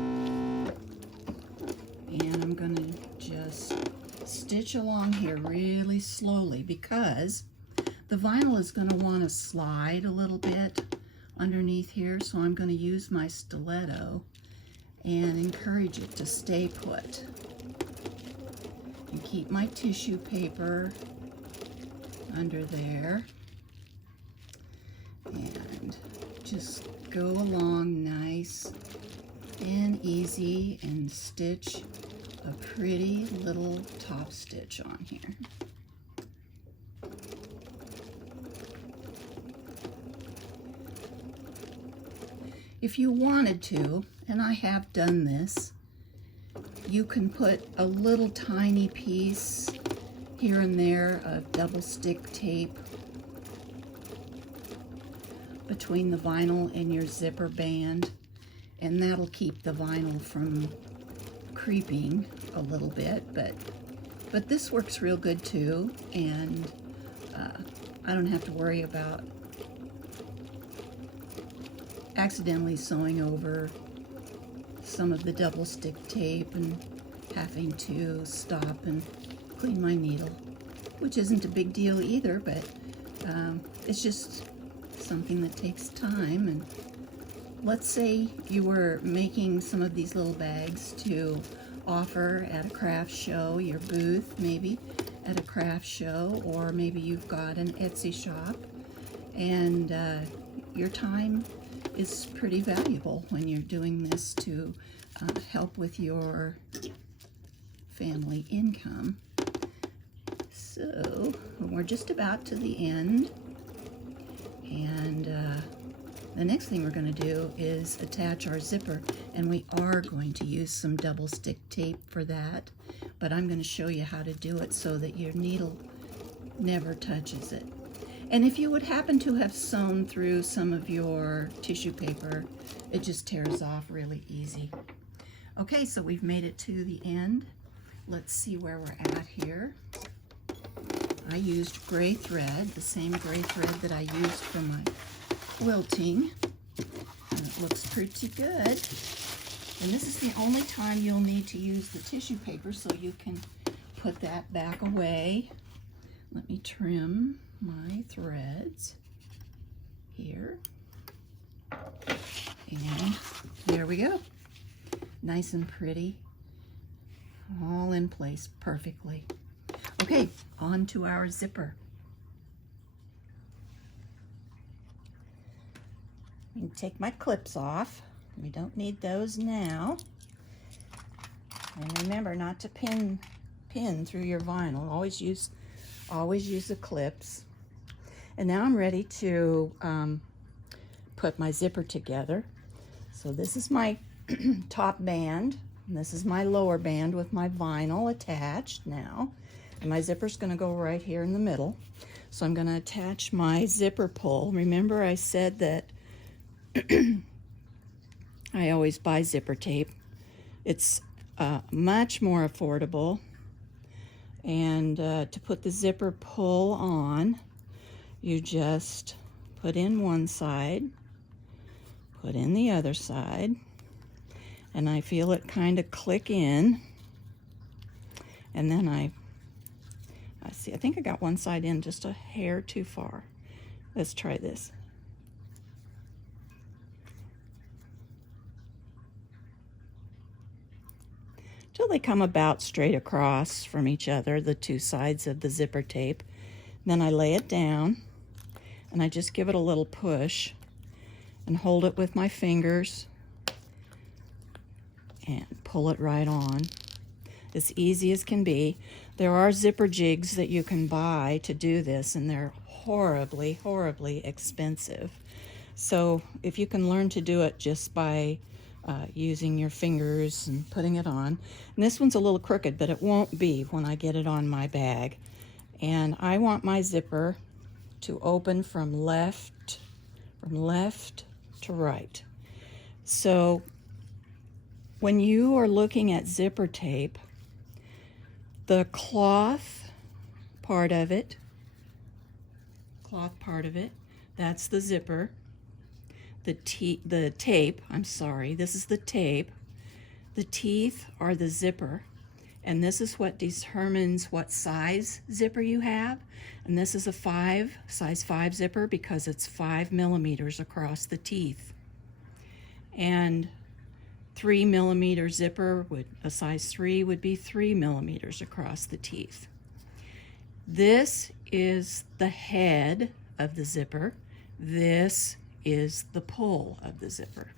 and I'm gonna just stitch along here really slowly because the vinyl is gonna wanna slide a little bit underneath here, so I'm gonna use my stiletto and encourage it to stay put. And keep my tissue paper under there and just go along nice and easy and stitch a pretty little top stitch on here. If you wanted to, and I have done this, you can put a little tiny piece here and there of double stick tape between the vinyl and your zipper band, and that'll keep the vinyl from creeping a little bit, but this works real good too, and I don't have to worry about accidentally sewing over some of the double stick tape and having to stop and clean my needle, which isn't a big deal either, but it's just something that takes time. And let's say you were making some of these little bags to offer at a craft show, your booth maybe at a craft show, or maybe you've got an Etsy shop, and your time is pretty valuable when you're doing this to help with your family income. So we're just about to the end, and the next thing we're going to do is attach our zipper, and we are going to use some double stick tape for that, but I'm going to show you how to do it so that your needle never touches it. And if you would happen to have sewn through some of your tissue paper, it just tears off really easy. Okay, so we've made it to the end. Let's see where we're at here. I used gray thread, the same gray thread that I used for my quilting, and it looks pretty good. And this is the only time you'll need to use the tissue paper, so you can put that back away. Let me trim my threads here, and there we go. Nice and pretty, all in place perfectly. Okay, on to our zipper. I'm going to take my clips off. We don't need those now. And remember not to pin through your vinyl. Always use the clips. And now I'm ready to put my zipper together. So this is my top band, and this is my lower band with my vinyl attached now. And my zipper's going to go right here in the middle. So I'm going to attach my zipper pull. Remember I said that I always buy zipper tape. It's much more affordable. And to put the zipper pull on, you just put in one side, put in the other side, and I feel it kind of click in, and then I see, I think I got one side in just a hair too far. Let's try this. Till they come about straight across from each other, the two sides of the zipper tape. Then I lay it down, and I just give it a little push and hold it with my fingers and pull it right on. As easy as can be. There are zipper jigs that you can buy to do this, and they're horribly, horribly expensive. So if you can learn to do it just by using your fingers and putting it on. And this one's a little crooked, but it won't be when I get it on my bag. And I want my zipper to open from left to right. So when you are looking at zipper tape, the cloth part of it, that's the zipper. The tape, I'm sorry, this is the tape. The teeth are the zipper, And this is what determines what size zipper you have. And this is a size 5 zipper because it's 5 millimeters across the teeth. And 3 millimeter zipper, a size 3 would be 3 millimeters across the teeth. This is the head of the zipper. This is the pull of the zipper.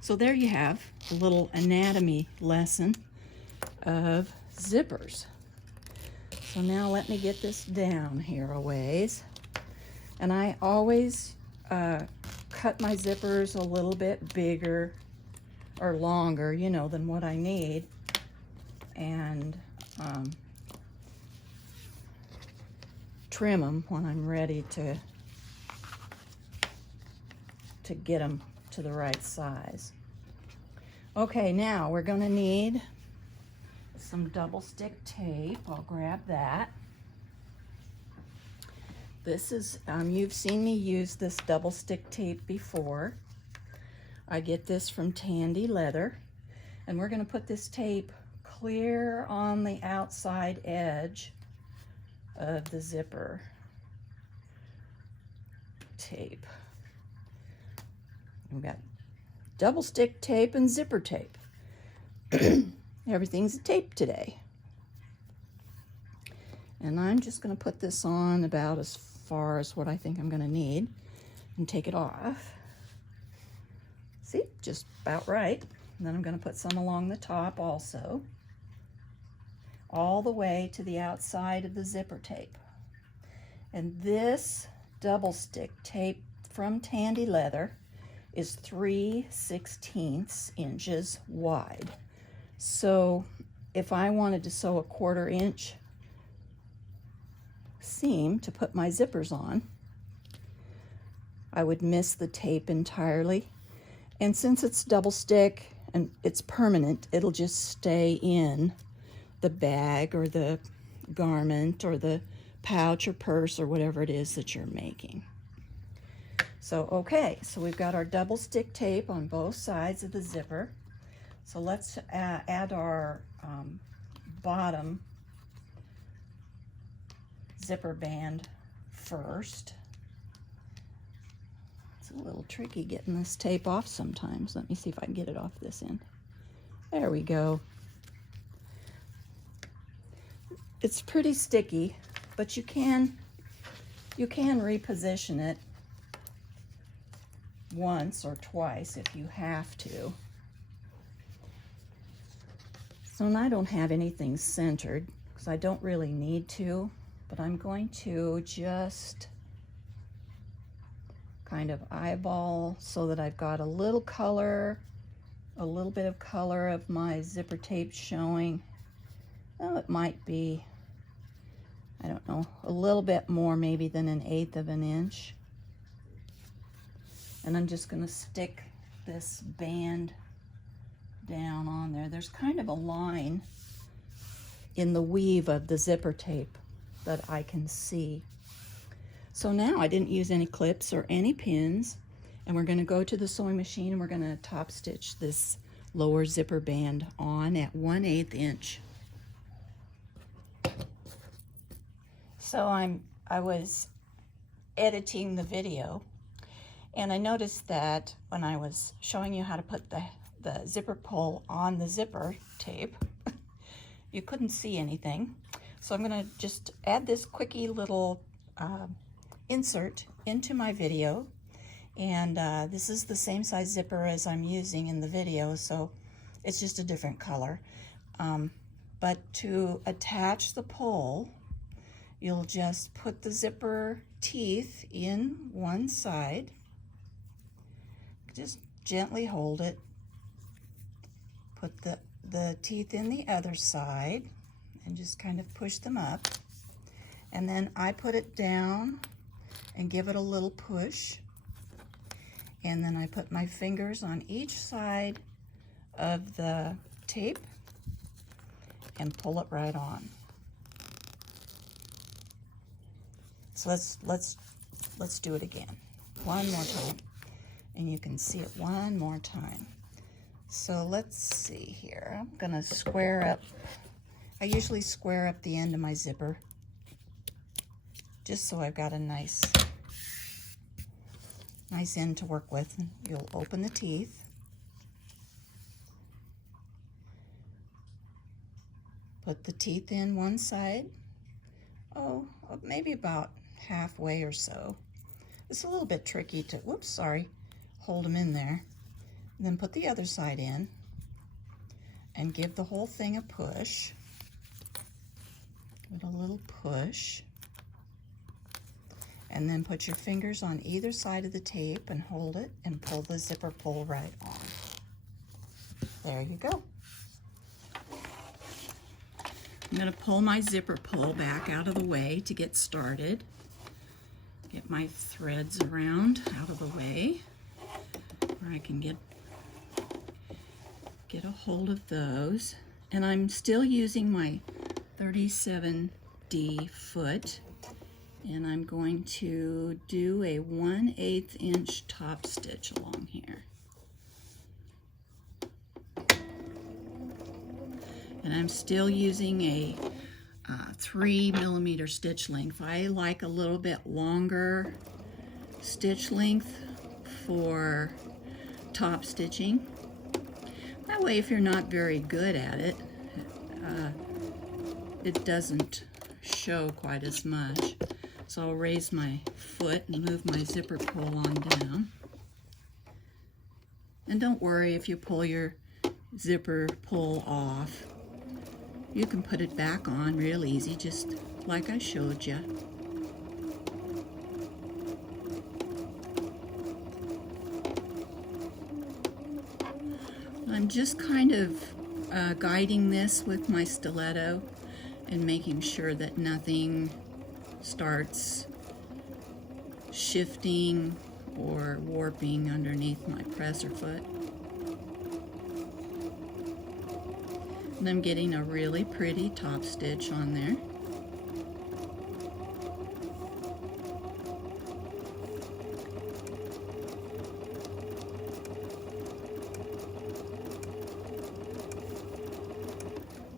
So there you have a little anatomy lesson of zippers. So now let me get this down here a ways. And I always cut my zippers a little bit bigger or longer, you know, than what I need. And trim them when I'm ready to get them to the right size. Okay, now we're going to need some double stick tape. I'll grab that. This is, you've seen me use this double stick tape before. I get this from Tandy Leather, and we're going to put this tape clear on the outside edge of the zipper tape. We've got double stick tape and zipper tape. Everything's a tape today. And I'm just going to put this on about as far as what I think I'm going to need and take it off. See, just about right. And then I'm going to put some along the top also, all the way to the outside of the zipper tape. And this double stick tape from Tandy Leather is 3/16 inches wide. So if I wanted to sew a 1/4 inch seam to put my zippers on, I would miss the tape entirely. And since it's double stick and it's permanent, it'll just stay in the bag or the garment or the pouch or purse or whatever it is that you're making. So, okay, so we've got our double stick tape on both sides of the zipper. So let's add our bottom zipper band first. It's a little tricky getting this tape off sometimes. Let me see if I can get it off this end. There we go. It's pretty sticky, but you can reposition it once or twice if you have to. So, and I don't have anything centered because I don't really need to, but I'm going to just kind of eyeball so that I've got a little color, a little bit of color of my zipper tape showing. Oh, it might be, I don't know, a little bit more maybe than 1/8 of an inch. And I'm just going to stick this band down on there. There's kind of a line in the weave of the zipper tape that I can see. So now I didn't use any clips or any pins, and we're going to go to the sewing machine and we're going to top stitch this lower zipper band on at 1/8 inch. So I was editing the video, and I noticed that when I was showing you how to put the zipper pull on the zipper tape, you couldn't see anything. So I'm going to just add this quickie little insert into my video. And this is the same size zipper as I'm using in the video, so it's just a different color. But to attach the pull, you'll just put the zipper teeth in one side. Just gently hold it. Put the teeth in the other side and just kind of push them up. And then I put it down and give it a little push. And then I put my fingers on each side of the tape and pull it right on. So let's do it again. One more time. And you can see it one more time. So let's see here. I'm gonna square up I usually square up the end of my zipper just so I've got a nice end to work with. You'll open the teeth. Put the teeth in one side, maybe about halfway or so. It's a little bit tricky to, hold them in there. And then put the other side in and give the whole thing a push. Give it a little push. And then put your fingers on either side of the tape and hold it and pull the zipper pull right on. There you go. I'm going to pull my zipper pull back out of the way to get started. Get my threads around out of the way where I can get a hold of those. And I'm still using my 37D foot, and I'm going to do a 1/8 inch top stitch along here. And I'm still using a 3mm stitch length. I like a little bit longer stitch length for top stitching. That way, if you're not very good at it, it doesn't show quite as much. So I'll raise my foot and move my zipper pull on down. And don't worry if you pull your zipper pull off. You can put it back on real easy, just like I showed you. I'm just kind of guiding this with my stiletto and making sure that nothing starts shifting or warping underneath my presser foot. And I'm getting a really pretty top stitch on there.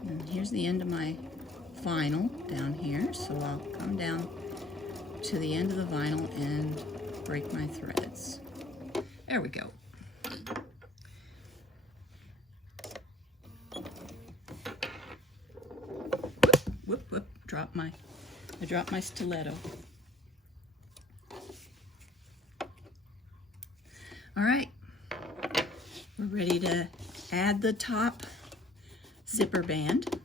And here's the end of my vinyl down here, so I'll come down to the end of the vinyl and break my threads. There we go. Whoop, I dropped my stiletto. All right, we're ready to add the top zipper band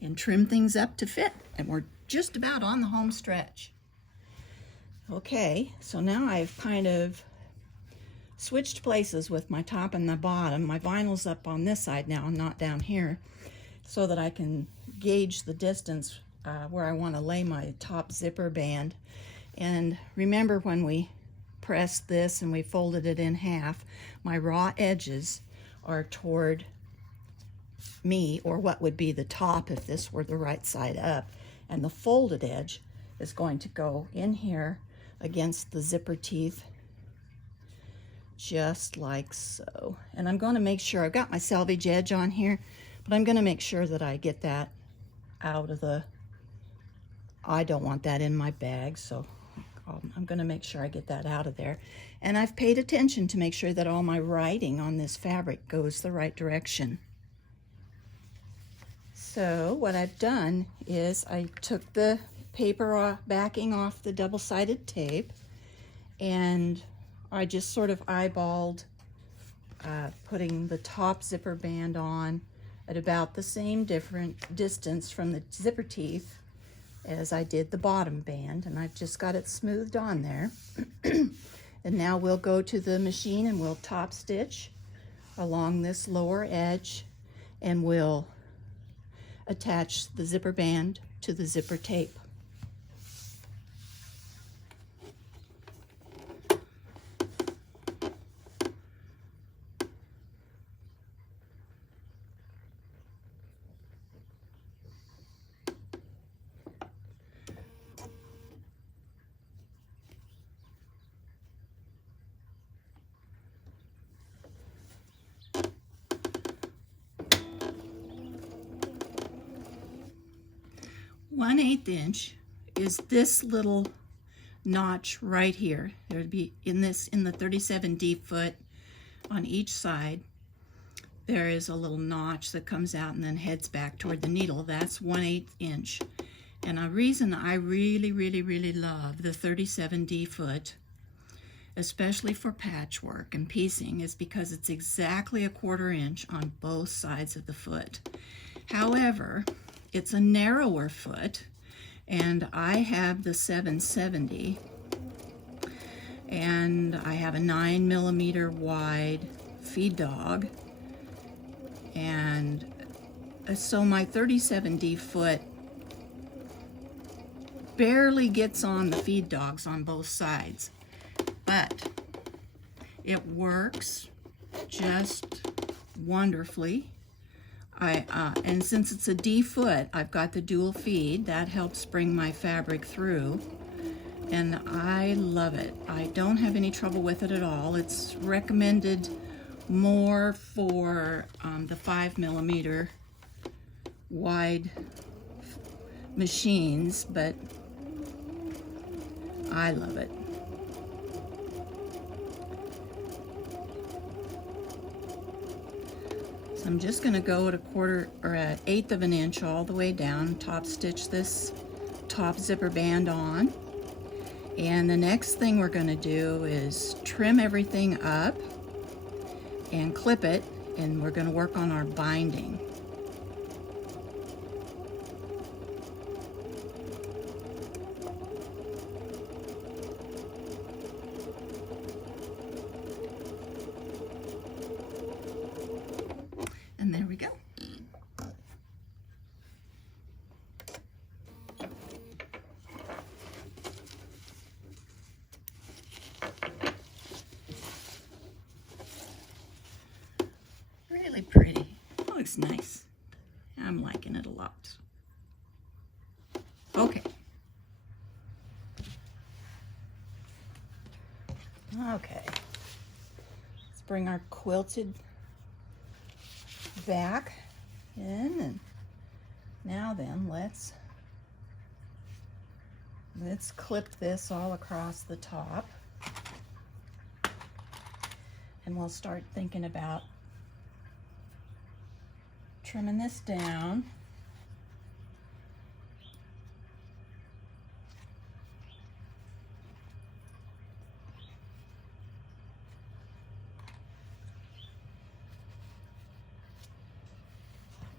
and trim things up to fit, and we're just about on the home stretch. Okay, so now I've kind of switched places with my top and the bottom. My vinyl's up on this side now, not down here, so that I can gauge the distance where I want to lay my top zipper band. And remember, when we pressed this and we folded it in half, my raw edges are toward me, or what would be the top if this were the right side up, and the folded edge is going to go in here against the zipper teeth, just like so. And I'm going to make sure I've got my selvage edge on here, but I'm going to make sure that I get that out of the, I don't want that in my bag, so I'm going to make sure I get that out of there. And I've paid attention to make sure that all my writing on this fabric goes the right direction. So what I've done is I took the paper backing off the double-sided tape, and I just sort of eyeballed putting the top zipper band on at about the same distance from the zipper teeth as I did the bottom band, and I've just got it smoothed on there. And now we'll go to the machine and we'll top stitch along this lower edge, and we'll attach the zipper band to the zipper tape. 1/8 inch is this little notch right here. There would be in the 37D foot on each side. There is a little notch that comes out and then heads back toward the needle. That's 1/8 inch. And a reason I really love the 37D foot, especially for patchwork and piecing, is because it's exactly 1/4 inch on both sides of the foot. However, it's a narrower foot, and I have the 770, and I have a 9mm wide feed dog, and so my 37D foot barely gets on the feed dogs on both sides, but it works just wonderfully. And since it's a D foot, I've got the dual feed. That helps bring my fabric through, and I love it. I don't have any trouble with it at all. It's recommended more for the 5mm wide machines, but I love it. So I'm just going to go at 1/8 of an inch all the way down, top stitch this top zipper band on. And the next thing we're going to do is trim everything up and clip it, and we're going to work on our binding. And there we go. Really pretty. Looks nice. I'm liking it a lot. Okay. Okay. Let's bring our quilted back in, and now then let's clip this all across the top, and we'll start thinking about trimming this down.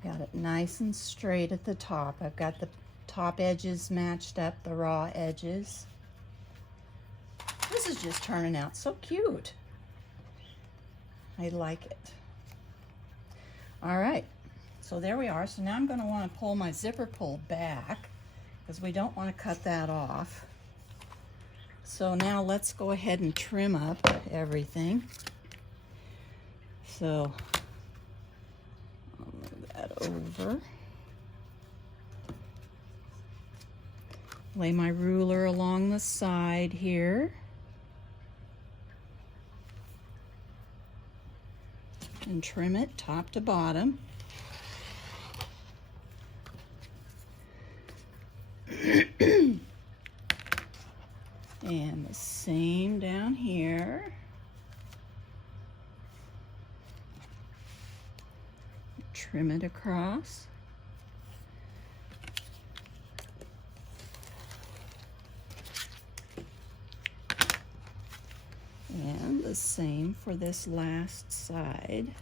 Got it nice and straight at the top. I've got the top edges matched up, the raw edges. This is just turning out so cute. I like it. All right, so there we are. So now I'm going to want to pull my zipper pull back because we don't want to cut that off. So now let's go ahead and trim up everything. So over. Lay my ruler along the side here. And trim it top to bottom. And the same down here. Trim it across. And the same for this last side.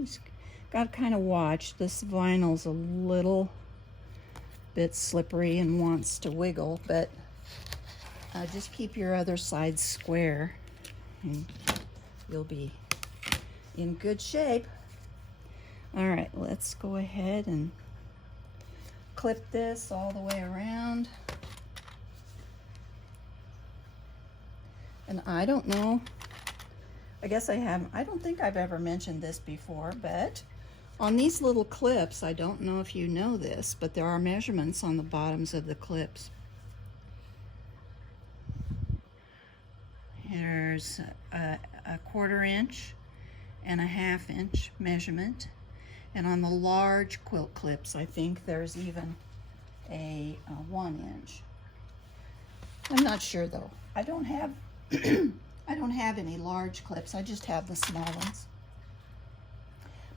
Just got to kind of watch. This vinyl's a little bit slippery and wants to wiggle, but just keep your other side square and you'll be in good shape. All right, let's go ahead and clip this all the way around. And I don't know, I guess I don't think I've ever mentioned this before, but on these little clips, I don't know if you know this, but there are measurements on the bottoms of the clips. There's a 1/4 inch and a 1/2 inch measurement. And on the large quilt clips, I think there's even a 1 inch. I'm not sure though. I don't have I don't have any large clips. I just have the small ones.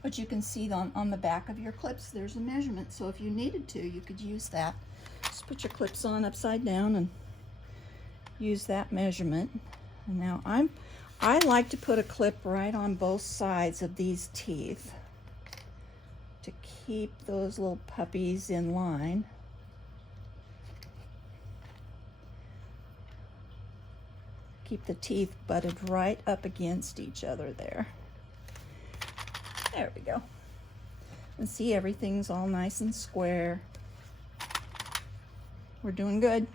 But you can see on the back of your clips, there's a measurement. So if you needed to, you could use that. Just put your clips on upside down and use that measurement. And now I like to put a clip right on both sides of these teeth to keep those little puppies in line. Keep the teeth butted right up against each other there. There we go. And see, everything's all nice and square. We're doing good.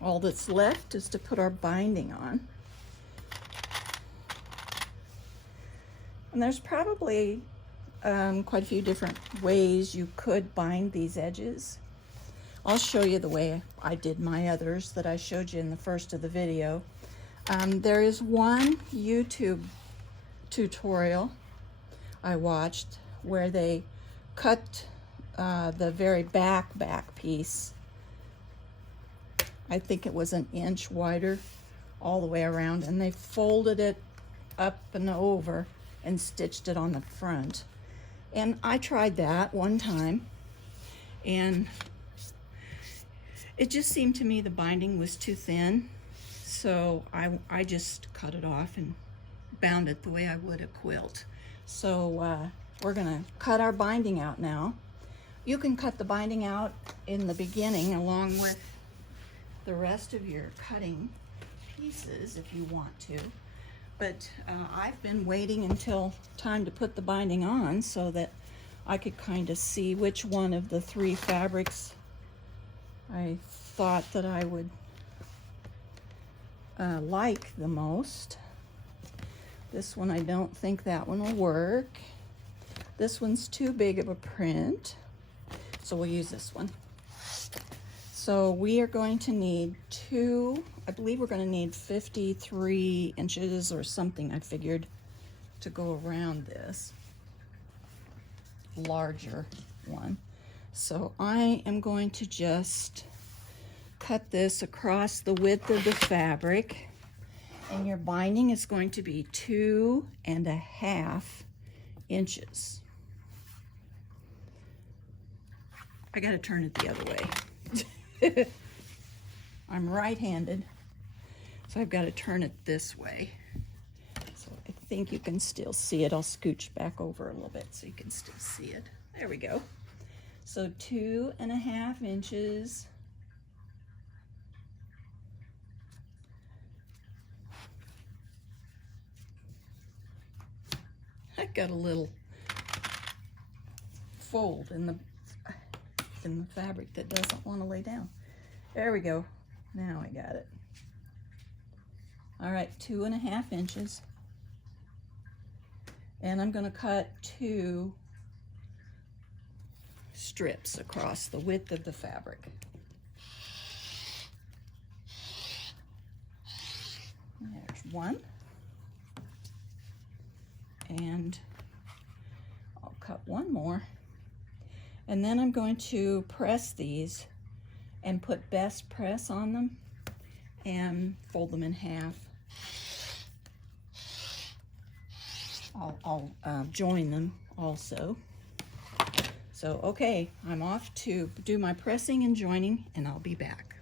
All that's left is to put our binding on. And there's probably quite a few different ways you could bind these edges. I'll show you the way I did my others that I showed you in the first of the video. There is one YouTube tutorial I watched where they cut the very back piece. I think it was an inch wider all the way around, and they folded it up and over and stitched it on the front. And I tried that one time, and it just seemed to me the binding was too thin, so I just cut it off and bound it the way I would a quilt. So we're gonna cut our binding out now. You can cut the binding out in the beginning along with the rest of your cutting pieces if you want to, but I've been waiting until time to put the binding on so that I could kind of see which one of the 3 fabrics I thought that I would like the most. This one, I don't think that one will work. This one's too big of a print, so we'll use this one. So we are going to need I believe we're going to need 53 inches or something, I figured, to go around this larger one. So I am going to just cut this across the width of the fabric, and your binding is going to be 2.5 inches. I got to turn it the other way. I'm right-handed, so I've got to turn it this way. So I think you can still see it. I'll scooch back over a little bit so you can still see it. There we go. So 2.5 inches. I've got a little fold in the fabric that doesn't want to lay down. There we go. Now I got it. All right, 2.5 inches. And I'm going to cut 2 strips across the width of the fabric. There's one. And I'll cut one more. And then I'm going to press these and put best press on them and fold them in half. I'll join them also. So, okay, I'm off to do my pressing and joining, and I'll be back.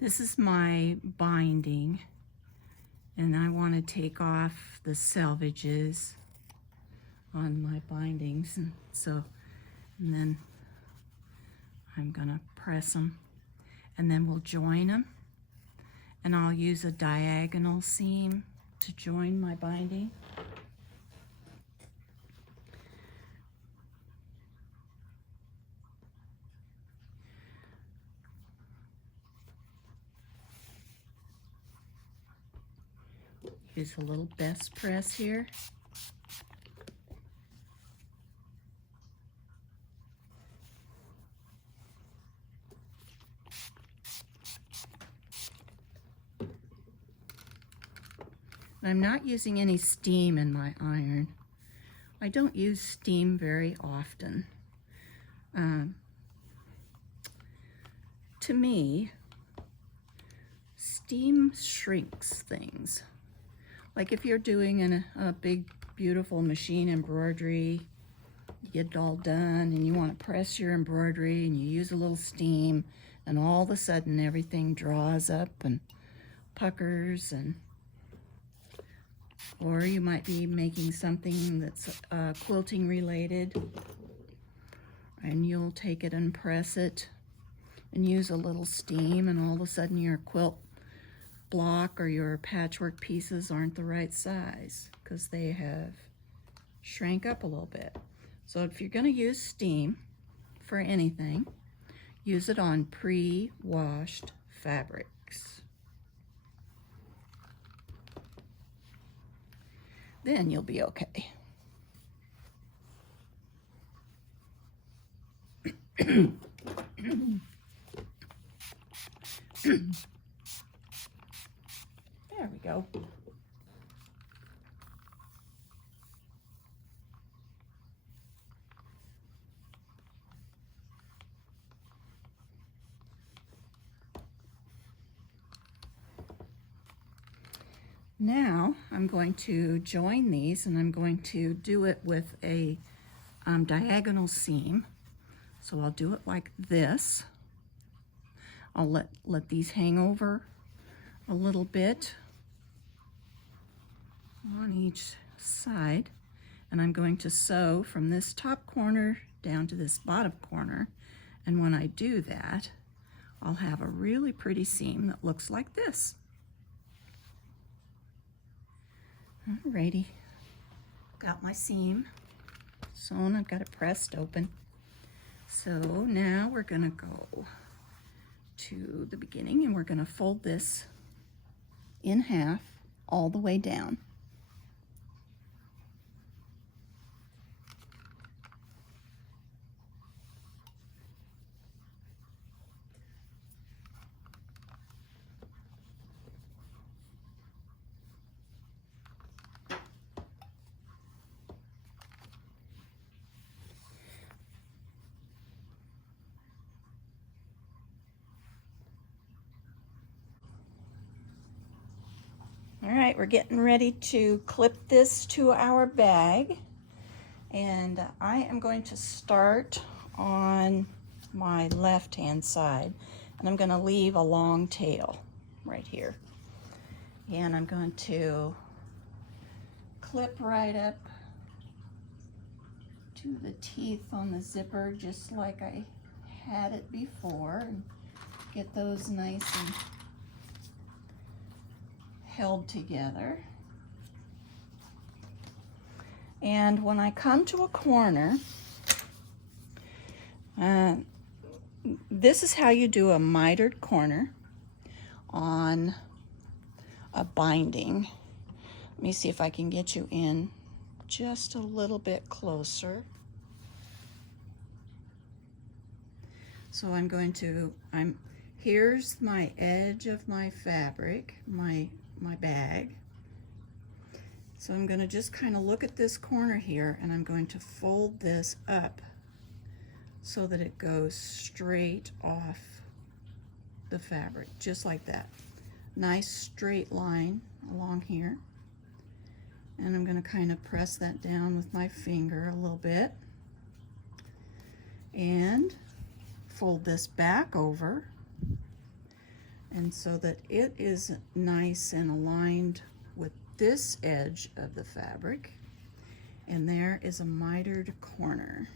This is my binding, and I want to take off the selvages on my bindings, and then I'm gonna press them, and then we'll join them, and I'll use a diagonal seam to join my binding. Use a little best press here. But I'm not using any steam in my iron. I don't use steam very often. To me, steam shrinks things. Like if you're doing a big, beautiful machine embroidery, you get it all done and you want to press your embroidery and you use a little steam, and all of a sudden everything draws up and puckers. Or you might be making something that's quilting related, and you'll take it and press it and use a little steam, and all of a sudden your quilt block or your patchwork pieces aren't the right size because they have shrank up a little bit. So if you're going to use steam for anything, use it on pre-washed fabrics. Then you'll be okay. There we go. Now I'm going to join these, and I'm going to do it with a diagonal seam. So I'll do it like this. I'll let these hang over a little bit on each side, and I'm going to sew from this top corner down to this bottom corner, and when I do that, I'll have a really pretty seam that looks like this. Alrighty, got my seam sewn, I've got it pressed open. So now we're gonna go to the beginning and we're gonna fold this in half all the way down. All right, we're getting ready to clip this to our bag, and I am going to start on my left-hand side, and I'm going to leave a long tail right here, and I'm going to clip right up to the teeth on the zipper just like I had it before, and get those nice and held together. And when I come to a corner, this is how you do a mitered corner on a binding. Let me see if I can get you in just a little bit closer. So here's my edge of my fabric, my bag. So I'm going to just kind of look at this corner here, and I'm going to fold this up so that it goes straight off the fabric, just like that. Nice straight line along here. And I'm going to kind of press that down with my finger a little bit and fold this back over, and so that it is nice and aligned with this edge of the fabric, and there is a mitered corner.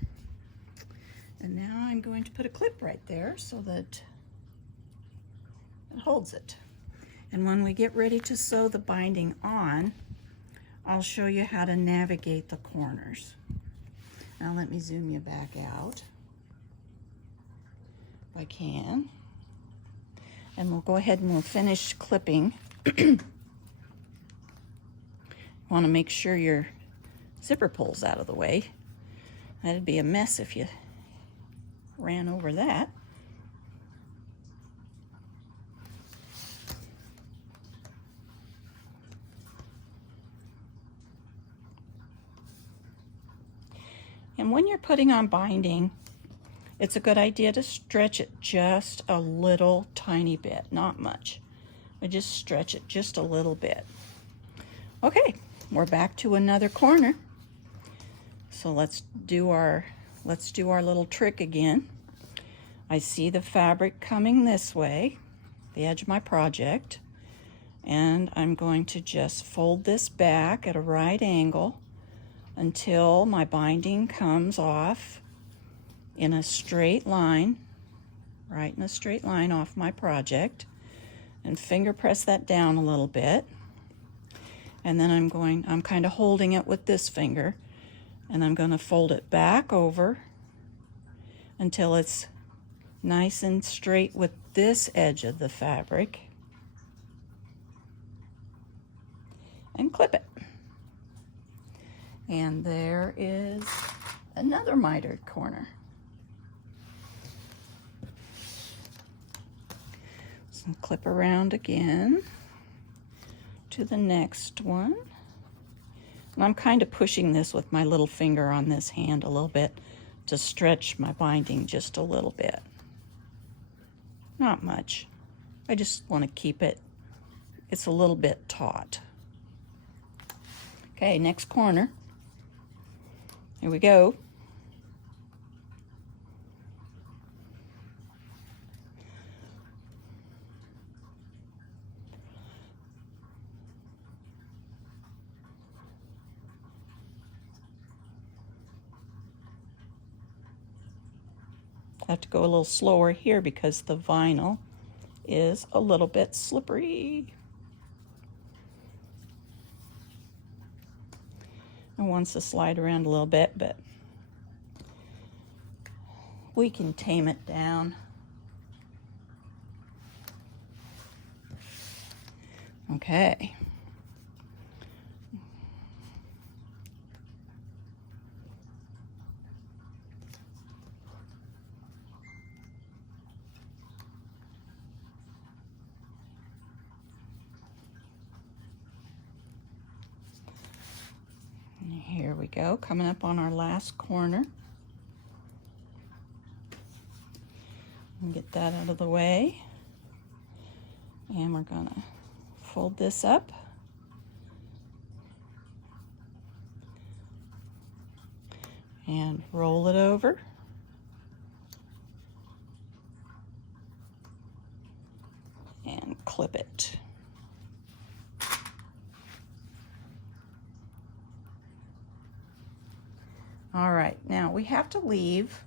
And now I'm going to put a clip right there so that it holds it. And when we get ready to sew the binding on, I'll show you how to navigate the corners. Now let me zoom you back out if I can. And we'll go ahead and we'll finish clipping. Want to make sure your zipper pulls out of the way. That'd be a mess if you ran over that. And when you're putting on binding, it's a good idea to stretch it just a little tiny bit, not much, but just stretch it just a little bit. Okay, we're back to another corner. So let's do our little trick again. I see the fabric coming this way, the edge of my project, and I'm going to just fold this back at a right angle until my binding comes off in a straight line, right in a straight line off my project, and finger press that down a little bit. And then I'm kind of holding it with this finger, and I'm going to fold it back over until it's nice and straight with this edge of the fabric, and clip it. And there is another mitered corner. So clip around again to the next one. And I'm kind of pushing this with my little finger on this hand a little bit to stretch my binding just a little bit. Not much. I just want to keep it's a little bit taut. Okay, next corner. Here we go. I have to go a little slower here because the vinyl is a little bit slippery. It wants to slide around a little bit, but we can tame it down. Okay. Here we go, coming up on our last corner. And get that out of the way. And we're gonna fold this up. And roll it over. And clip it. All right, now we have to leave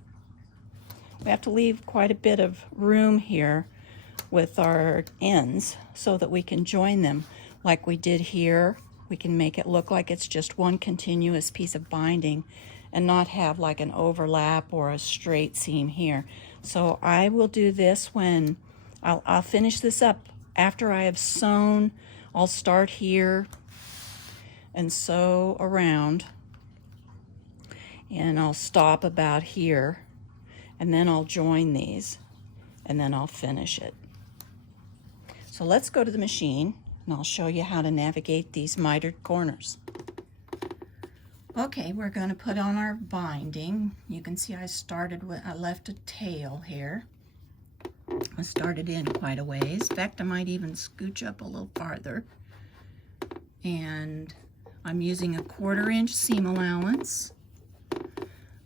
quite a bit of room here with our ends so that we can join them like we did here. We can make it look like it's just one continuous piece of binding and not have like an overlap or a straight seam here. So I will do this when I'll finish this up after I have sewn. I'll start here and sew around, and I'll stop about here, and then I'll join these, and then I'll finish it. So let's go to the machine, and I'll show you how to navigate these mitered corners. Okay, we're going to put on our binding. You can see I left a tail here. I started in quite a ways. In fact, I might even scooch up a little farther. And I'm using a 1/4 inch seam allowance.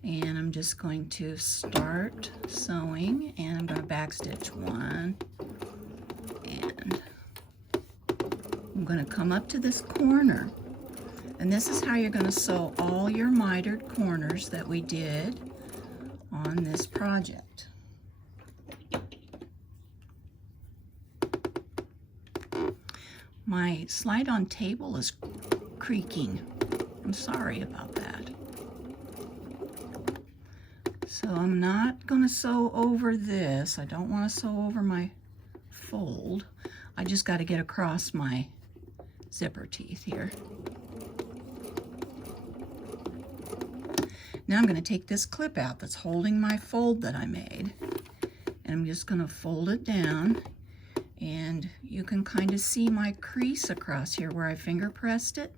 And I'm just going to start sewing, and I'm going to backstitch 1, and I'm going to come up to this corner, and this is how you're going to sew all your mitered corners that we did on this project. My slide-on table is creaking. I'm sorry about that. So I'm not going to sew over this. I don't want to sew over my fold. I just got to get across my zipper teeth here. Now I'm going to take this clip out that's holding my fold that I made, and I'm just going to fold it down, and you can kind of see my crease across here where I finger pressed it.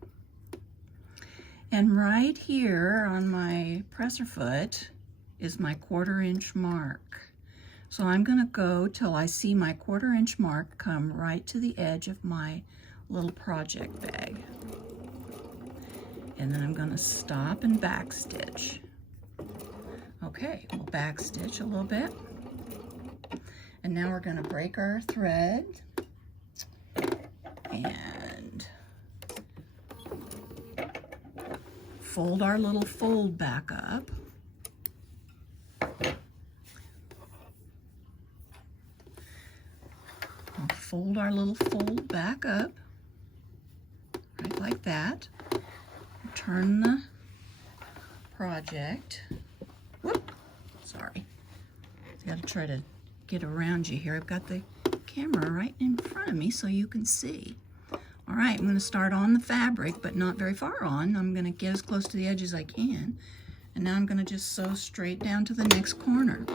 And right here on my presser foot is my 1/4 inch mark. So I'm gonna go till I see my 1/4 inch mark come right to the edge of my little project bag. And then I'm gonna stop and back stitch. Okay, we'll back stitch a little bit. And now we're gonna break our thread and fold our little fold back up. We'll fold our little fold back up, right like that. Turn the project. Whoop, sorry. Got to try to get around you here. I've got the camera right in front of me so you can see. All right, I'm going to start on the fabric, but not very far on. I'm going to get as close to the edge as I can. And now I'm going to just sew straight down to the next corner.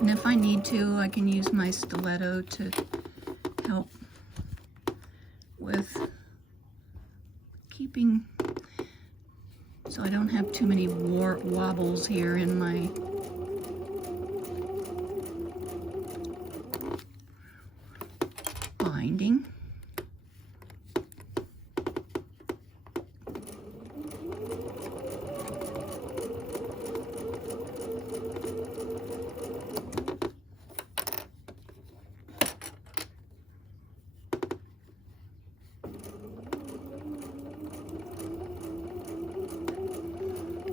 And if I need to, I can use my stiletto to help with keeping, so I don't have too many wobbles here in my binding.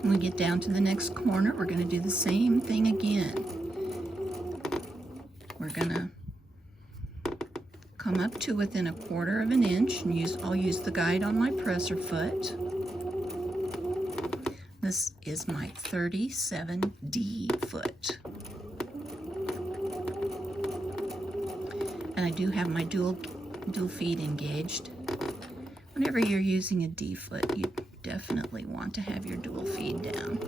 When we get down to the next corner, we're going to do the same thing again. We're going to come up to within 1/4 inch and I'll use the guide on my presser foot. This is my 37D foot. And I do have my dual feet engaged. Whenever you're using a D foot, you definitely want to have your dual feed down.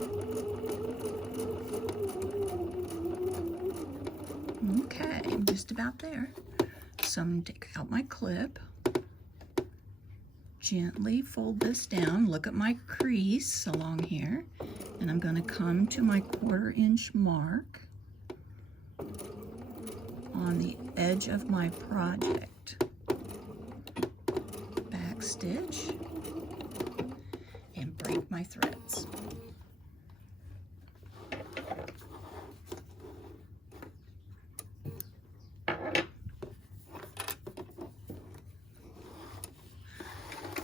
Okay, I'm just about there. So I'm going to take out my clip, gently fold this down, look at my crease along here, and I'm going to come to my 1/4 inch mark on the edge of my project. Back stitch and break my threads.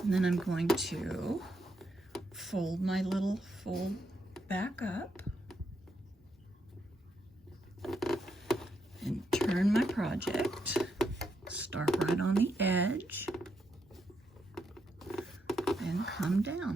And then I'm going to fold my little fold back up and turn my project. Start right on the edge and come down.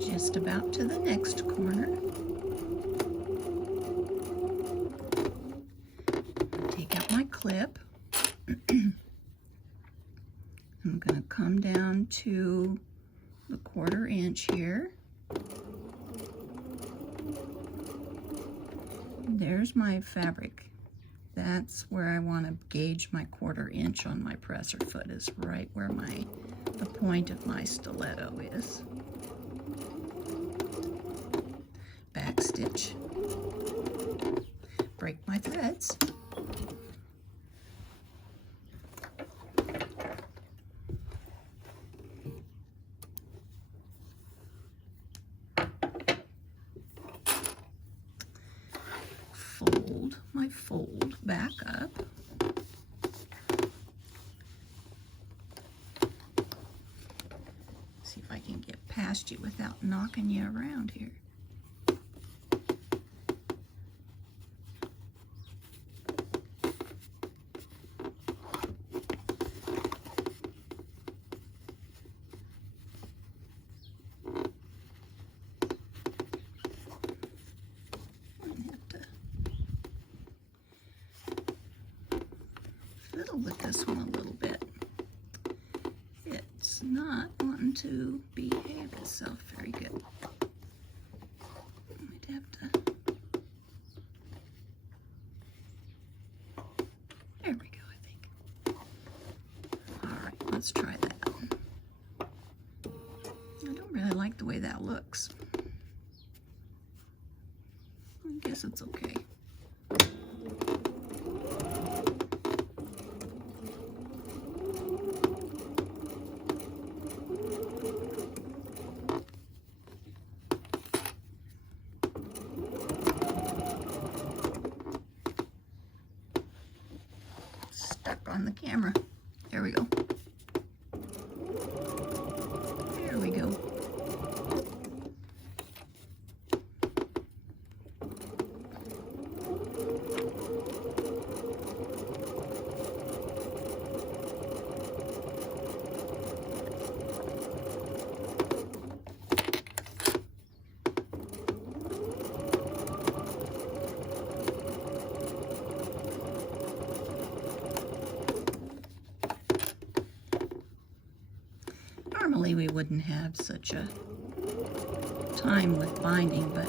Just about to the next corner. Take out my clip. I'm going to come down to the 1/4 inch here. There's my fabric. That's where I want to gauge my 1/4 inch on my presser foot, is right where the point of my stiletto is. Back stitch, break my threads. Fold my fold back up. See if I can get past you without knocking you around here. Fiddle with this one a little bit. It's not wanting to behave itself very good. Might have to. There we go, I think. All right, let's try that. I don't really like the way that looks. I guess it's okay. On the camera. There we go. There we go. Normally we wouldn't have such a time with binding, but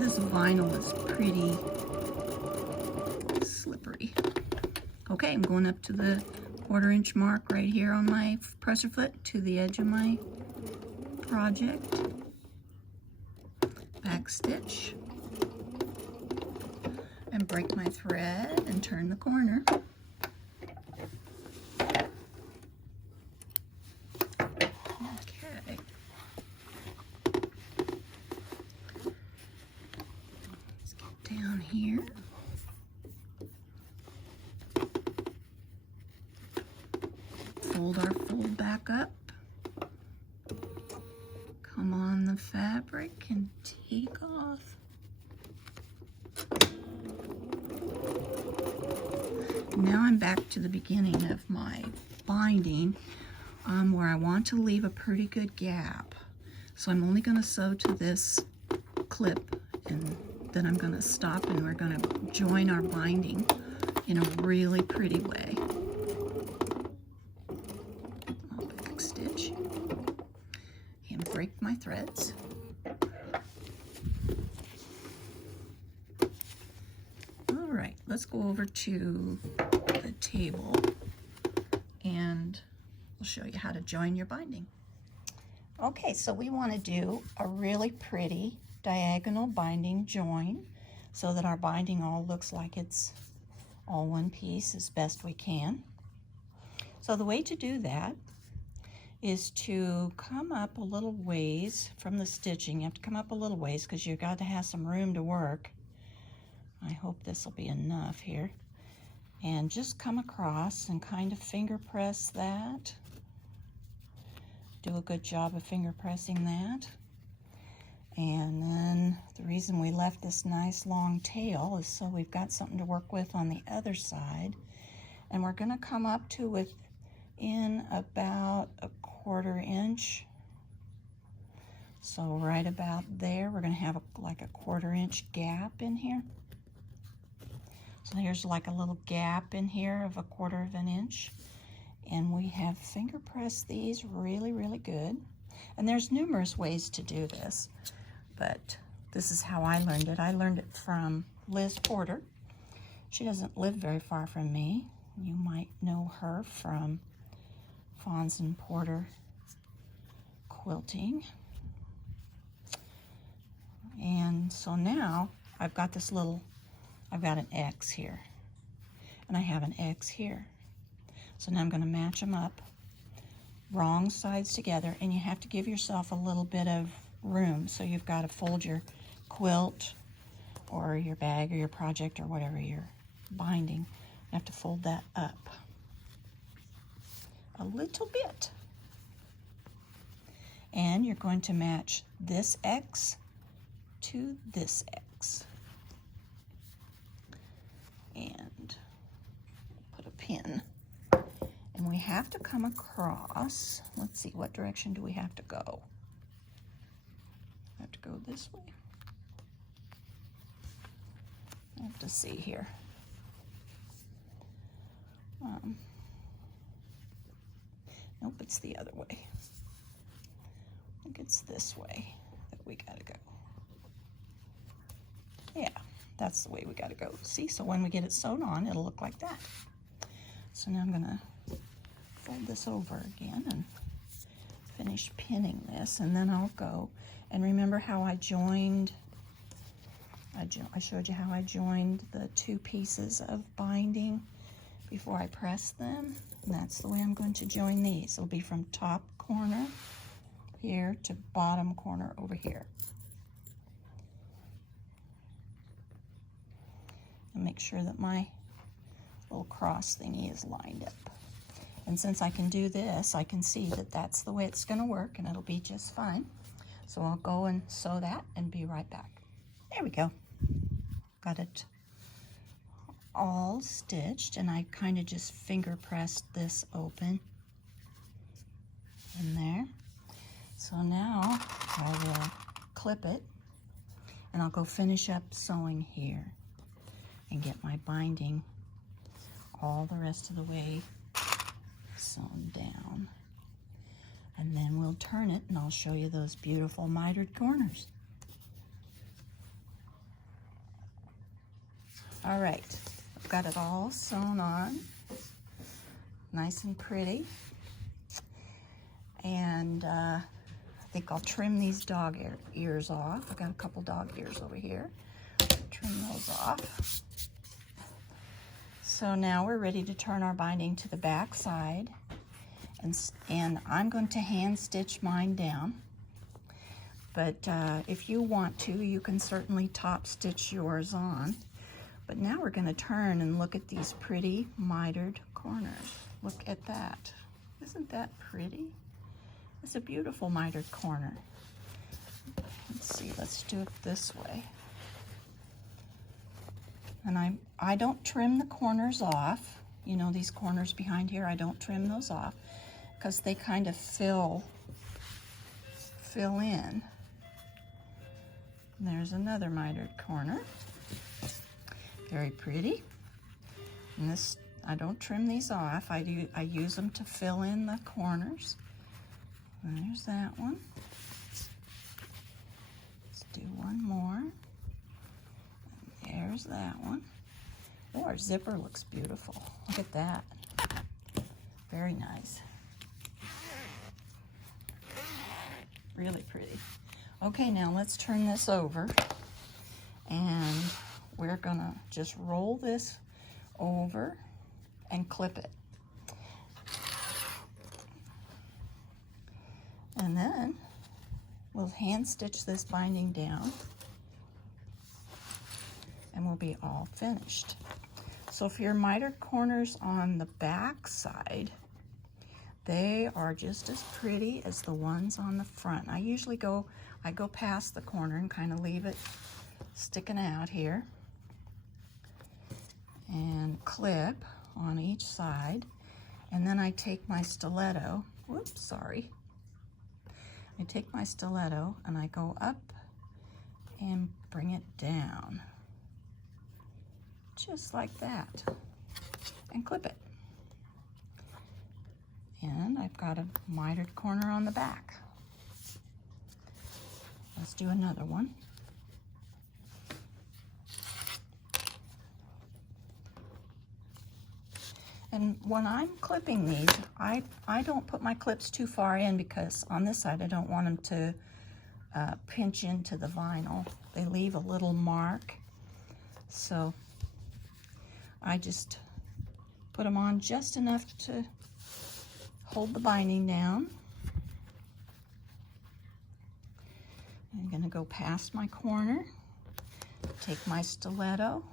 this vinyl is pretty slippery. Okay, I'm going up to the 1/4 inch mark right here on my presser foot to the edge of my project. Back stitch and break my thread and turn the corner. Down here. Fold our fold back up. Come on the fabric and take off. Now I'm back to the beginning of my binding, where I want to leave a pretty good gap. So I'm only going to sew to this clip, and then I'm going to stop and we're going to join our binding in a really pretty way. I'll back stitch and break my threads. All right, let's go over to the table and we'll show you how to join your binding. Okay, so we want to do a really pretty diagonal binding join so that our binding all looks like it's all one piece as best we can. So the way to do that is to come up a little ways from the stitching. You have to come up a little ways because you've got to have some room to work. I hope this will be enough here. And just come across and kind of finger press that. Do a good job of finger pressing that. And then the reason we left this nice long tail is so we've got something to work with on the other side. And we're going to come up to within about a 1/4 inch. So right about there, we're going to have like a 1/4 inch gap in here. So here's like a little gap in here of a 1/4 inch. And we have finger pressed these really, really good. And there's numerous ways to do this, but this is how I learned it. I learned it from Liz Porter. She doesn't live very far from me. You might know her from Fons and Porter Quilting. And so now I've got this little I've got an X here, and I have an X here. So now I'm going to match them up, wrong sides together, and you have to give yourself a little bit of room. So you've got to fold your quilt or your bag or your project or whatever you're binding. You have to fold that up a little bit. And you're going to match this X to this X. And put a pin. And we have to come across, let's see, what direction do we have to go? I have to go this way. I have to see here. Nope, it's the other way. I think it's this way that we gotta go. Yeah, that's the way we gotta go. See, so when we get it sewn on, it'll look like that. So now I'm gonna fold this over again and finish pinning this, and then I'll go and remember how I joined, I showed you how I joined the two pieces of binding before I pressed them, and that's the way I'm going to join these. It'll be from top corner here to bottom corner over here. And make sure that my little cross thingy is lined up. And since I can do this, I can see that that's the way it's going to work, and it'll be just fine. So I'll go and sew that and be right back. There we go. Got it all stitched, and I kind of just finger pressed this open in there. So now I will clip it, and I'll go finish up sewing here and get my binding all the rest of the way sewn down. And then we'll turn it, and I'll show you those beautiful mitered corners. All right, I've got it all sewn on, nice and pretty. And I think I'll trim these dog ears off. I've got a couple dog ears over here. Trim those off. So now we're ready to turn our binding to the back side. And I'm going to hand stitch mine down. But if you want to, you can certainly top stitch yours on. But now we're going to turn and look at these pretty mitered corners. Look at that. Isn't that pretty? It's a beautiful mitered corner. Let's see, let's do it this way. And I don't trim the corners off. You know, these corners behind here, I don't trim those off because they kind of fill in. And there's another mitered corner. Very pretty. And this, I don't trim these off. I use them to fill in the corners. And there's that one. Let's do one more. And there's that one. Oh, our zipper looks beautiful. Look at that. Very nice. Really pretty. Okay, now let's turn this over, and we're gonna just roll this over and clip it. And then we'll hand stitch this binding down, and we'll be all finished. So if your mitered corners on the back side, they are just as pretty as the ones on the front. I usually go past the corner and kind of leave it sticking out here and clip on each side. And then I take my stiletto, whoops, sorry. I take my stiletto and I go up and bring it down. Just like that. And clip it. And I've got a mitered corner on the back. Let's do another one. And when I'm clipping these, I don't put my clips too far in because on this side I don't want them to pinch into the vinyl. They leave a little mark. So I just put them on just enough to hold the binding down. I'm going to go past my corner, take my stiletto,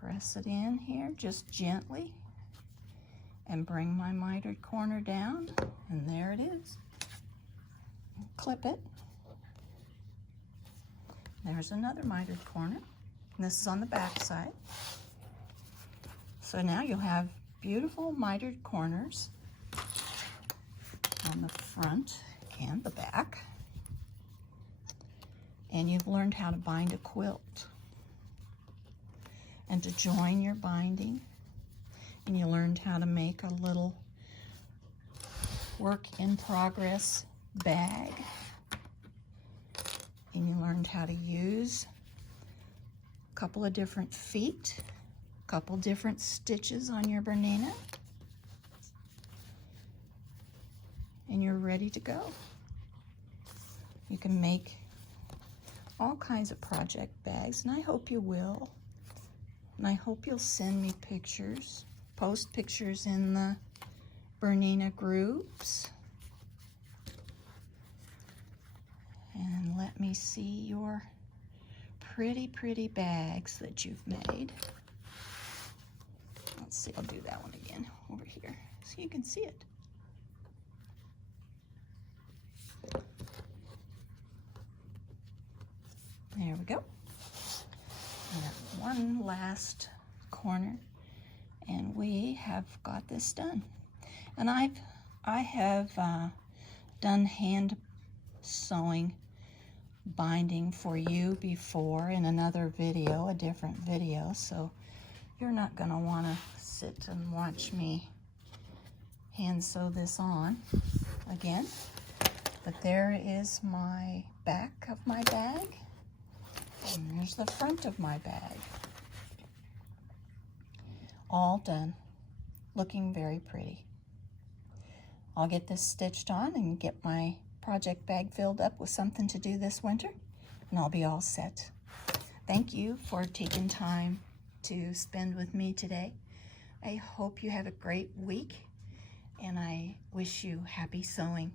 press it in here just gently, and bring my mitered corner down, and there it is. Clip it. There's another mitered corner, and this is on the back side. So now you'll have beautiful mitered corners on the front and the back, and you've learned how to bind a quilt and to join your binding, and you learned how to make a little work in progress bag, and you learned how to use a couple of different feet, a couple different stitches on your Bernina, and you're ready to go. You can make all kinds of project bags, and I hope you will. And I hope you'll send me pictures, post pictures in the Bernina groups. And let me see your pretty, pretty bags that you've made. Let's see, I'll do that one again over here so you can see it. There we go. And one last corner, and we have got this done. And I have done hand sewing binding for you before in another video, a different video, so you're not going to want to sit and watch me hand sew this on again. But there is my back of my bag, and there's the front of my bag. All done, looking very pretty. I'll get this stitched on and get my project bag filled up with something to do this winter, and I'll be all set. Thank you for taking time to spend with me today. I hope you have a great week, and I wish you happy sewing.